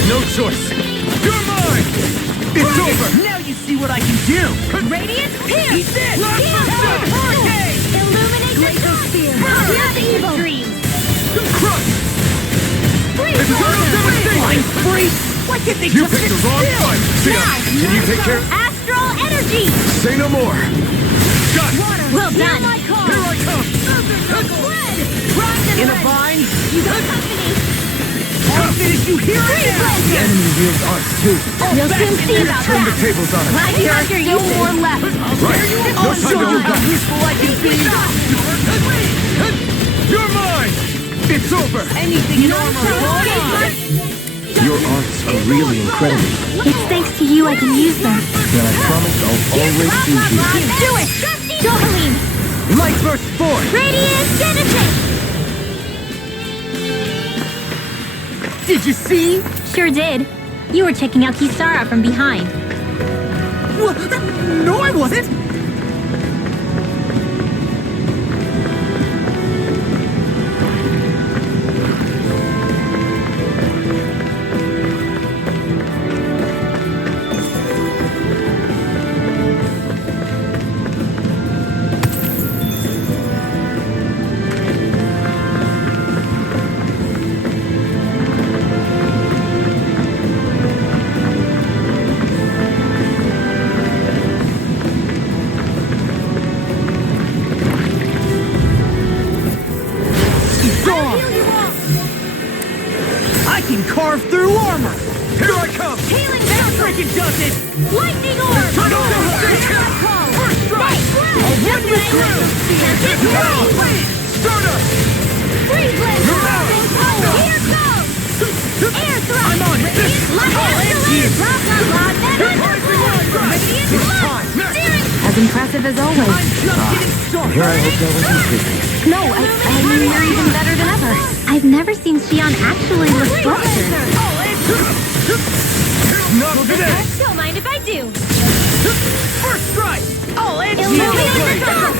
No choice. You're mine! It's over! Now you see what I can do! Radiant Pierce! Eat this! Hurricane! Illuminate the Spear! Here's evil! Dreams! Crush! Freeze! Eternal devastation! Mind freak! Why can't they You just picked sit the wrong still? fight! Sit down! Can you take care? Astral Energy! Say no more! Got it! Well done! Here I come! In a bind? You got company! I'll finish you here and now! The enemy wields arts too. You'll soon see about Turn the that! tables on us! There are still more left! Right! No I'll time show to you hold how back! useful I can be! You're mine! It's over! Anything in armor, hold on! Your arts are really incredible. It's thanks to you I can use them. Then I promise I'll always choose you. Do it! Dohalim! Light burst forth! Radiant Genesis! Did you see? Sure did. You were checking out Kisara from behind. No, I wasn't! I can carve through armor! Here I come! Healing Freaking does it! Lightning orb! Turn on the First strike! I'll run you through! Start us! Freeze blade! You're out! Here goes! Air thrust! I'm on it! Light escalator! Blah, blah, blah! Then It's time! steering! As impressive as always. I'm just getting started! Here I hope that was increasing. No, I mean, you're even better than ever. I've never seen Xion actually look flustered. Not today! Don't mind if I do. First strike! I'll end you! Illuminate the top!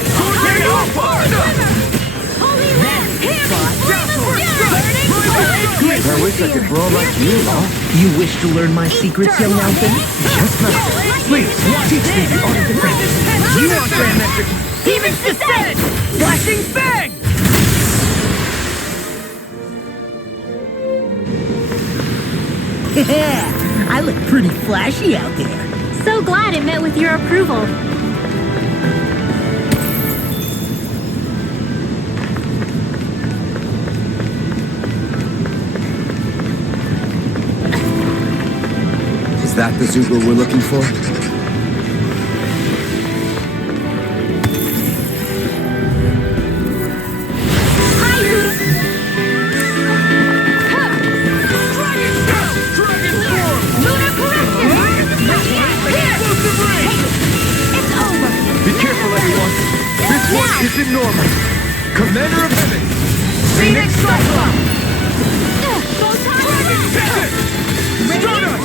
Holy wind! Hear me! Flame of fury! I wish I could blow like you, Law. You wish to learn my secrets, young Alphen? Yes, Master. Please, teach me the art of defense. You want Grandmaster Demons descend! Flashing Fang! Yeah, I look pretty flashy out there. So glad it met with your approval. Is that the Zoogle we're looking for? Isn't normal. Commander of Heaven. Phoenix Cyclone!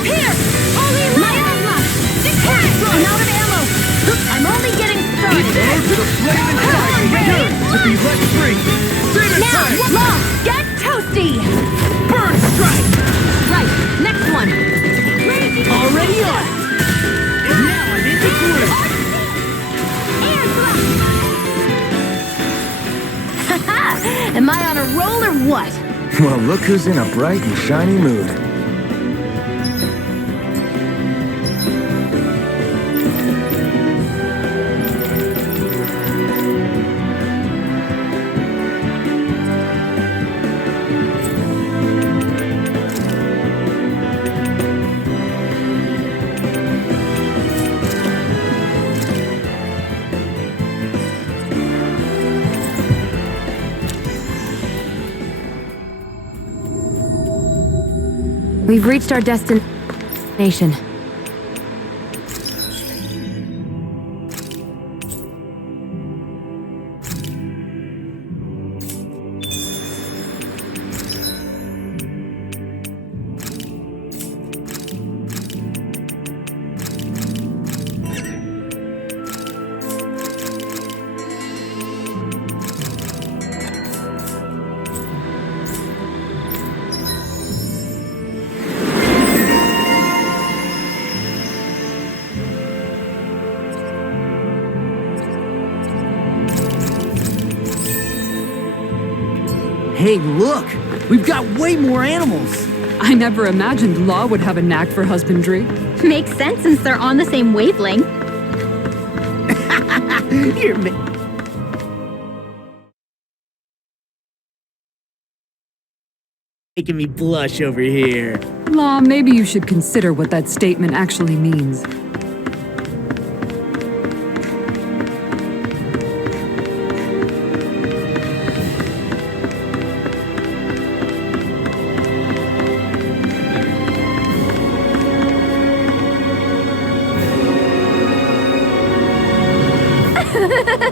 Here! Holy Miasma! I'm out of ammo! I'm only getting started! To the flame and fire. To be let free. Now, Law, get toasty! Burn strike! Right, next one. Already on it! Now I'm in the groove! Air thrust! Am I on a roll or what? Well, look who's in a bright and shiny mood. We've reached our destination. Hey, look! We've got way more animals! I never imagined Law would have a knack for husbandry. Makes sense since they're on the same wavelength. You're making me blush over here. Law, maybe you should consider what that statement actually means.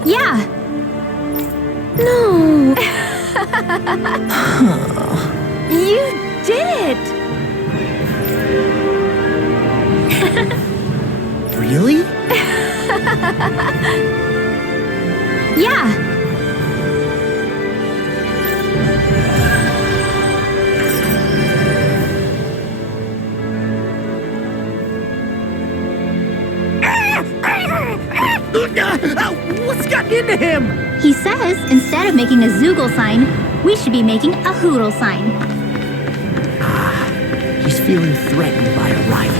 Yeah. No. You did it. Really? Yeah. What's gotten into him? He says instead of making a Zoogle sign, we should be making a Hoodle sign. He's feeling threatened by a rival.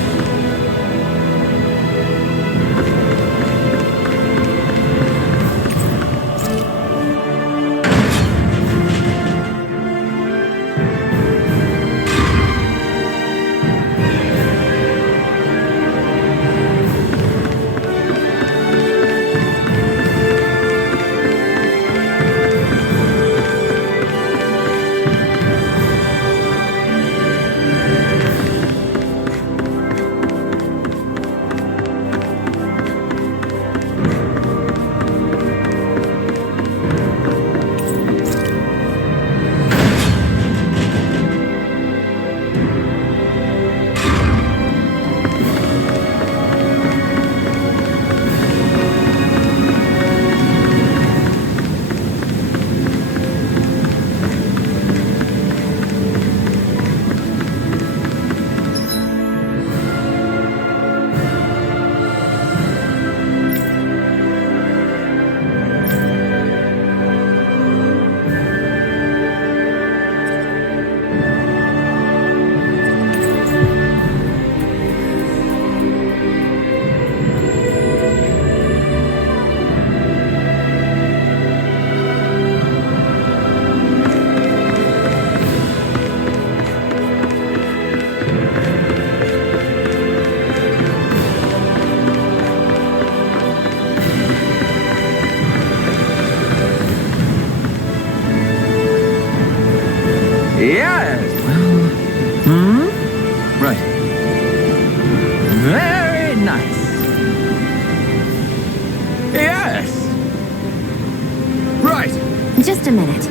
Yes! Right. Very nice. Yes! Right! Just a minute.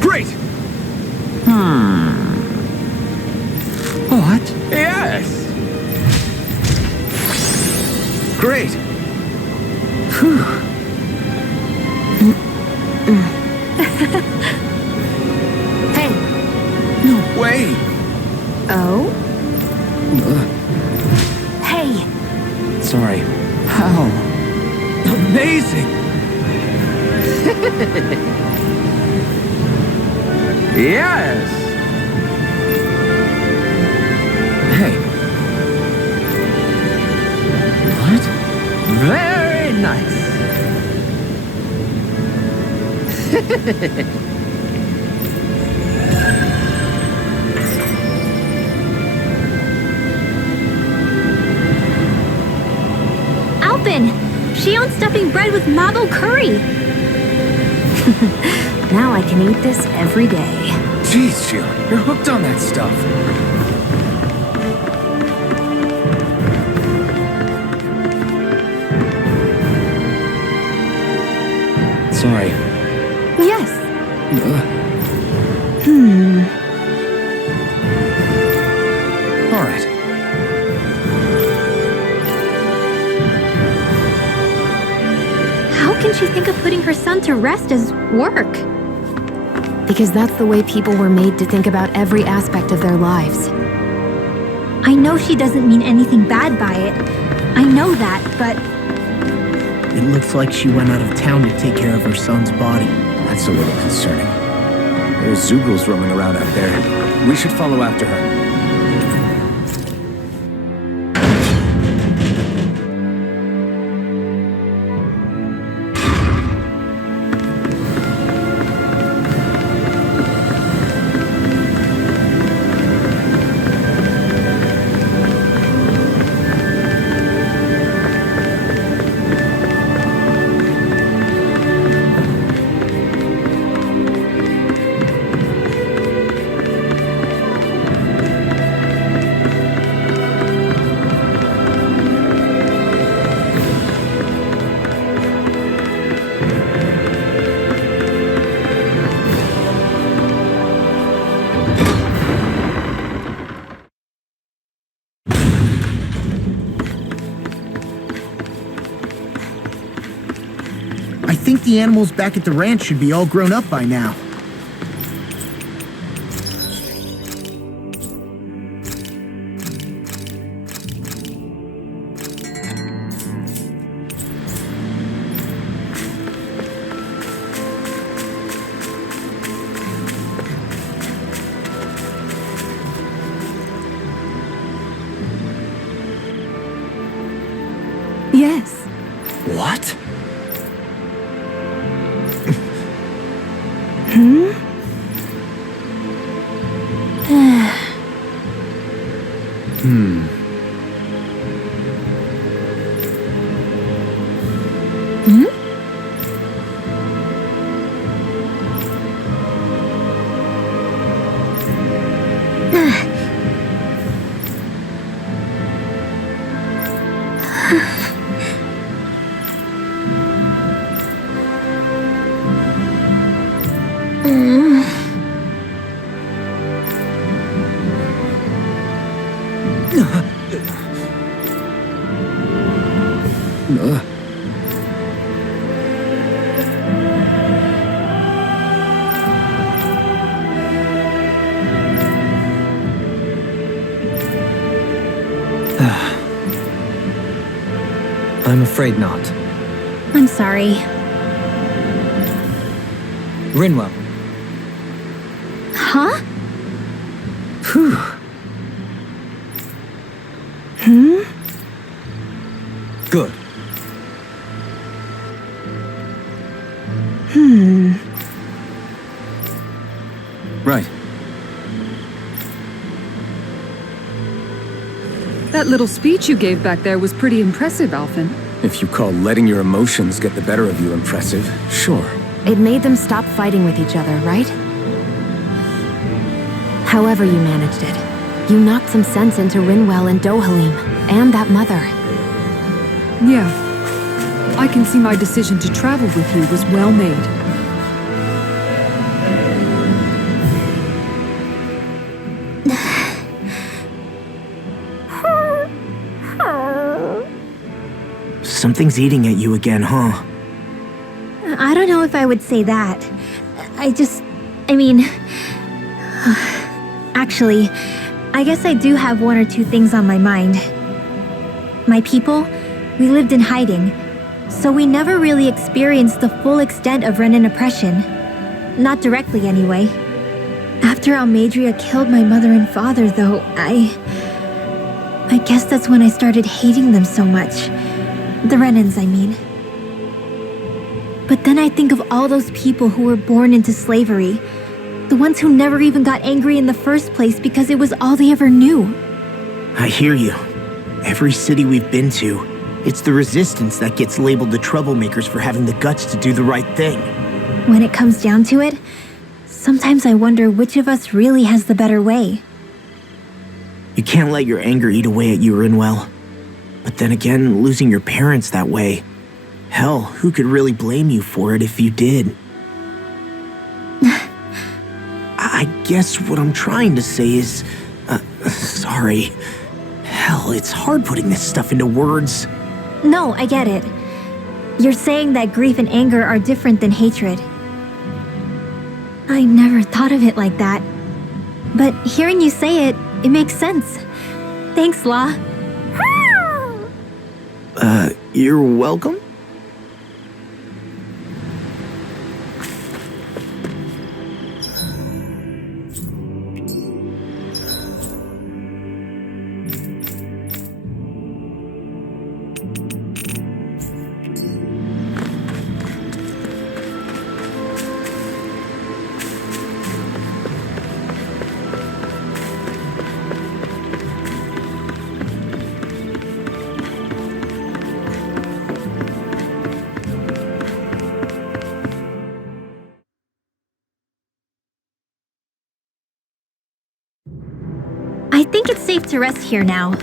Great! What? Yes! Great! Whew. Hey. No way! Oh? Hey. Sorry. How? Amazing! Yes! Hey. What? Very nice. Alphen! She owns stuffing bread with marble curry! Now I can eat this every day. Jeez, Sheila, you're hooked on that stuff. Sorry. Yes. All right. How can she think of putting her son to rest as work? Because that's the way people were made to think about every aspect of their lives. I know she doesn't mean anything bad by it. I know that, but It looks like she went out of town to take care of her son's body. That's a little concerning. There's Zoogles roaming around out there. We should follow after her. the animals back at the ranch should be all grown up by now. Yes. What? I'm afraid not. I'm sorry. Rinwell. Huh? Good. Right. That little speech you gave back there was pretty impressive, Alphen. If you call letting your emotions get the better of you impressive, sure. It made them stop fighting with each other, right? However you managed it, you knocked some sense into Rinwell and Dohalim, and that mother. Yeah. I can see my decision to travel with you was well made. Something's eating at you again, huh? I don't know if I would say that. I mean... Actually, I guess I do have one or two things on my mind. My people, we lived in hiding, so we never really experienced the full extent of Renan oppression. Not directly, anyway. After Almadria killed my mother and father, though, I guess that's when I started hating them so much. The Renans, I mean. But then I think of all those people who were born into slavery. The ones who never even got angry in the first place because it was all they ever knew. I hear you. Every city we've been to, it's the resistance that gets labeled the troublemakers for having the guts to do the right thing. When it comes down to it, sometimes I wonder which of us really has the better way. You can't let your anger eat away at you, Rinwell. But then again, losing your parents that way... Hell, who could really blame you for it if you did? I guess what I'm trying to say is... sorry. Hell, it's hard putting this stuff into words. No, I get it. You're saying that grief and anger are different than hatred. I never thought of it like that. But hearing you say it, it makes sense. Thanks, La. You're welcome? I think it's safe to rest here now.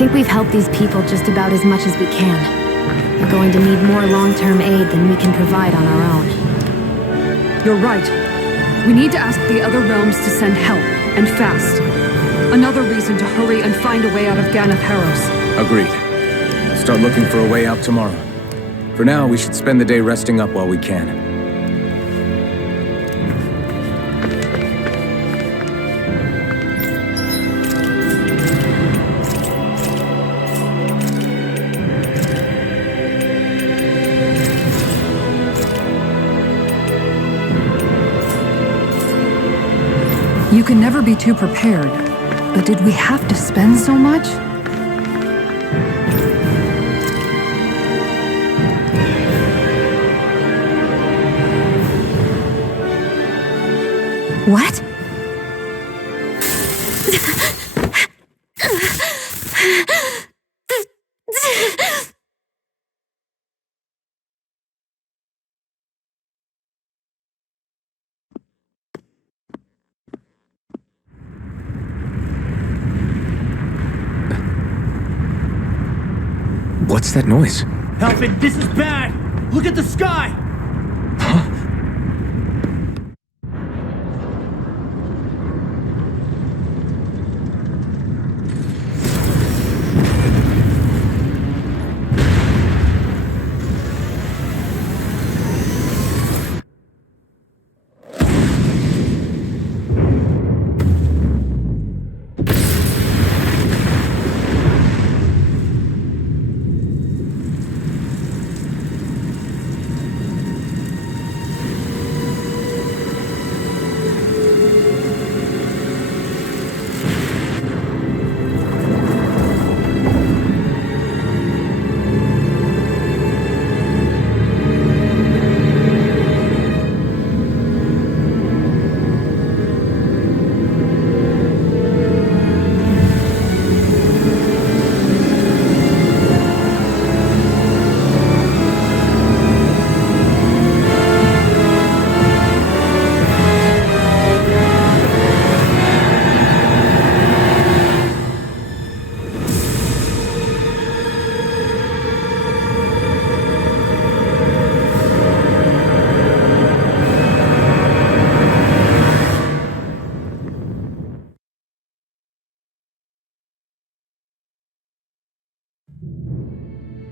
think we've helped these people just about as much as we can. They're going to need more long-term aid than we can provide on our own. You're right. We need to ask the other realms to send help, and fast. Another reason to hurry and find a way out of Ganath Haros. Agreed. Start looking for a way out tomorrow. For now, we should spend the day resting up while we can. You can never be too prepared, but did we have to spend so much? What? What's that noise? Alphen, this is bad! Look at the sky!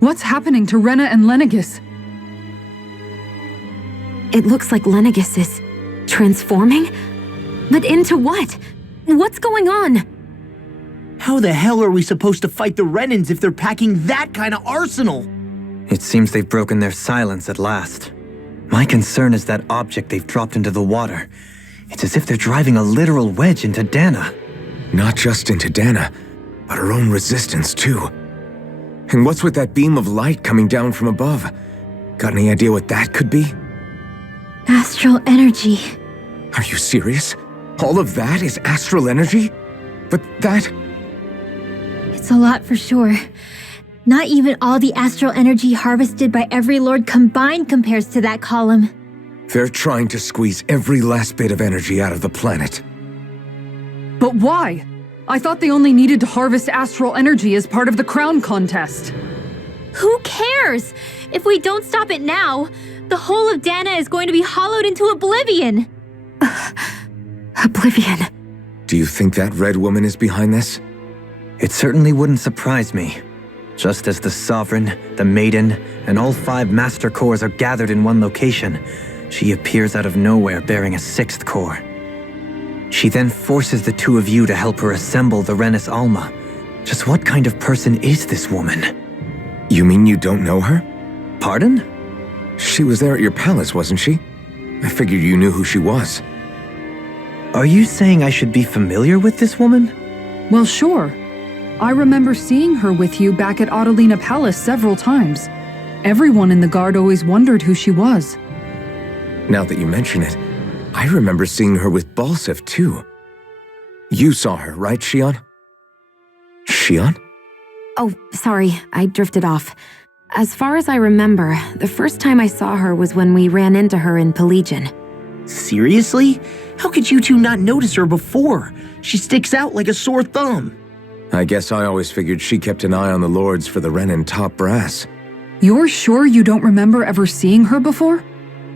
What's happening to Rena and Lenegis? It looks like Lenegis is transforming? But into what? What's going on? How the hell are we supposed to fight the Renans if they're packing that kind of arsenal? It seems they've broken their silence at last. My concern is that object they've dropped into the water. It's as if they're driving a literal wedge into Dana. Not just into Dana, but her own resistance too. And what's with that beam of light coming down from above? Got any idea what that could be? Astral energy. Are you serious? All of that is astral energy? But that... It's a lot for sure. Not even all the astral energy harvested by every lord combined compares to that column. They're trying to squeeze every last bit of energy out of the planet. But why? I thought they only needed to harvest astral energy as part of the crown contest. Who cares? If we don't stop it now, the whole of Dana is going to be hollowed into oblivion. Oblivion. Do you think that red woman is behind this? It certainly wouldn't surprise me. Just as the Sovereign, the Maiden, and all 5 Master Cores are gathered in one location, she appears out of nowhere bearing a 6th core. She then forces the 2 of you to help her assemble the Renis Alma. Just what kind of person is this woman? You mean you don't know her? Pardon? She was there at your palace, wasn't she? I figured you knew who she was. Are you saying I should be familiar with this woman? Well, sure. I remember seeing her with you back at Adelina Palace several times. Everyone in the guard always wondered who she was. Now that you mention it, I remember seeing her with Balsif too. You saw her, right, Shion? Shion? Oh, sorry, I drifted off. As far as I remember, the first time I saw her was when we ran into her in Pelegion. Seriously? How could you two not notice her before? She sticks out like a sore thumb. I guess I always figured she kept an eye on the lords for the Renin top brass. You're sure you don't remember ever seeing her before?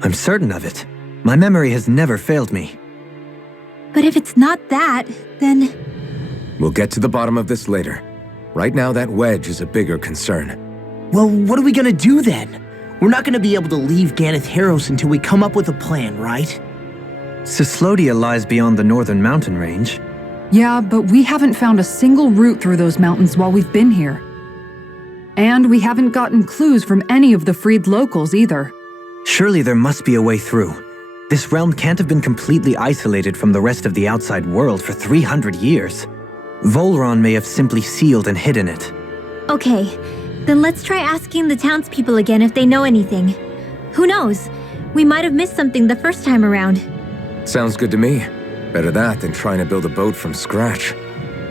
I'm certain of it. My memory has never failed me. But if it's not that, then... We'll get to the bottom of this later. Right now, that wedge is a bigger concern. Well, what are we gonna do then? We're not gonna be able to leave Ganath Haros until we come up with a plan, right? Cyslodia lies beyond the northern mountain range. Yeah, but we haven't found a single route through those mountains while we've been here. And we haven't gotten clues from any of the freed locals either. Surely there must be a way through. This realm can't have been completely isolated from the rest of the outside world for 300 years. Vholran may have simply sealed and hidden it. Okay, then let's try asking the townspeople again if they know anything. Who knows? We might have missed something the first time around. Sounds good to me. Better that than trying to build a boat from scratch.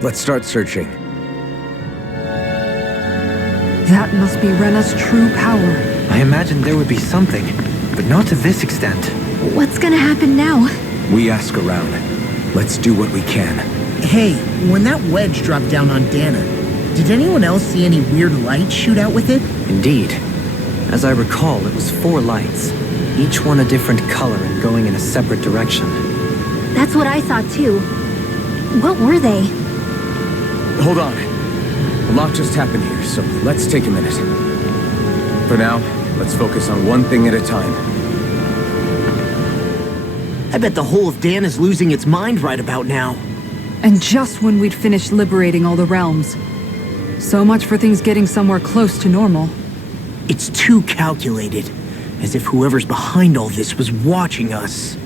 Let's start searching. That must be Rena's true power. I imagined there would be something, but not to this extent. What's gonna happen now? We ask around. Let's do what we can. Hey, when that wedge dropped down on Dana, did anyone else see any weird lights shoot out with it? Indeed. As I recall, it was 4 lights, each one a different color and going in a separate direction. That's what I saw too. What were they? Hold on. A lot just happened here, so let's take a minute. For now, let's focus on one thing at a time. I bet the whole of Dan is losing its mind right about now. And just when we'd finished liberating all the realms. So much for things getting somewhere close to normal. It's too calculated, as if whoever's behind all this was watching us.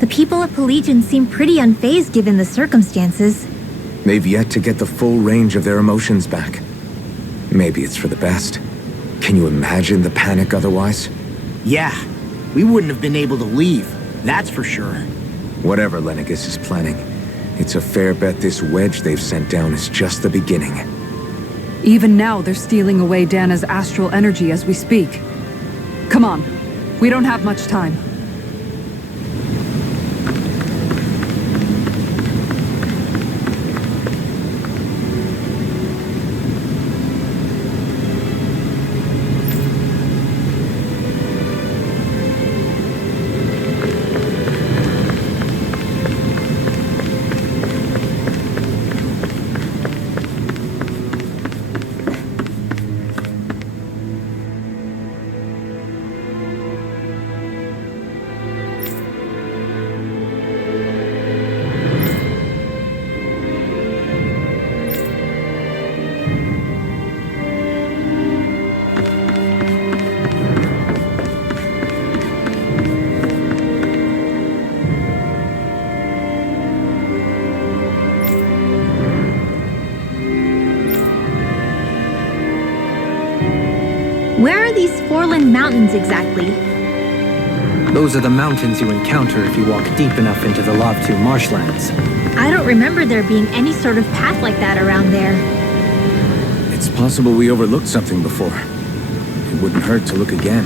The people of Pelegion seem pretty unfazed given the circumstances. They've yet to get the full range of their emotions back. Maybe it's for the best. Can you imagine the panic otherwise? Yeah, we wouldn't have been able to leave, that's for sure. Whatever Lenegis is planning, it's a fair bet this wedge they've sent down is just the beginning. Even now, they're stealing away Dana's astral energy as we speak. Come on, we don't have much time. Where are these Vholran mountains exactly? Those are the mountains you encounter if you walk deep enough into the Lavtu marshlands. I don't remember there being any sort of path like that around there. It's possible we overlooked something before. It wouldn't hurt to look again.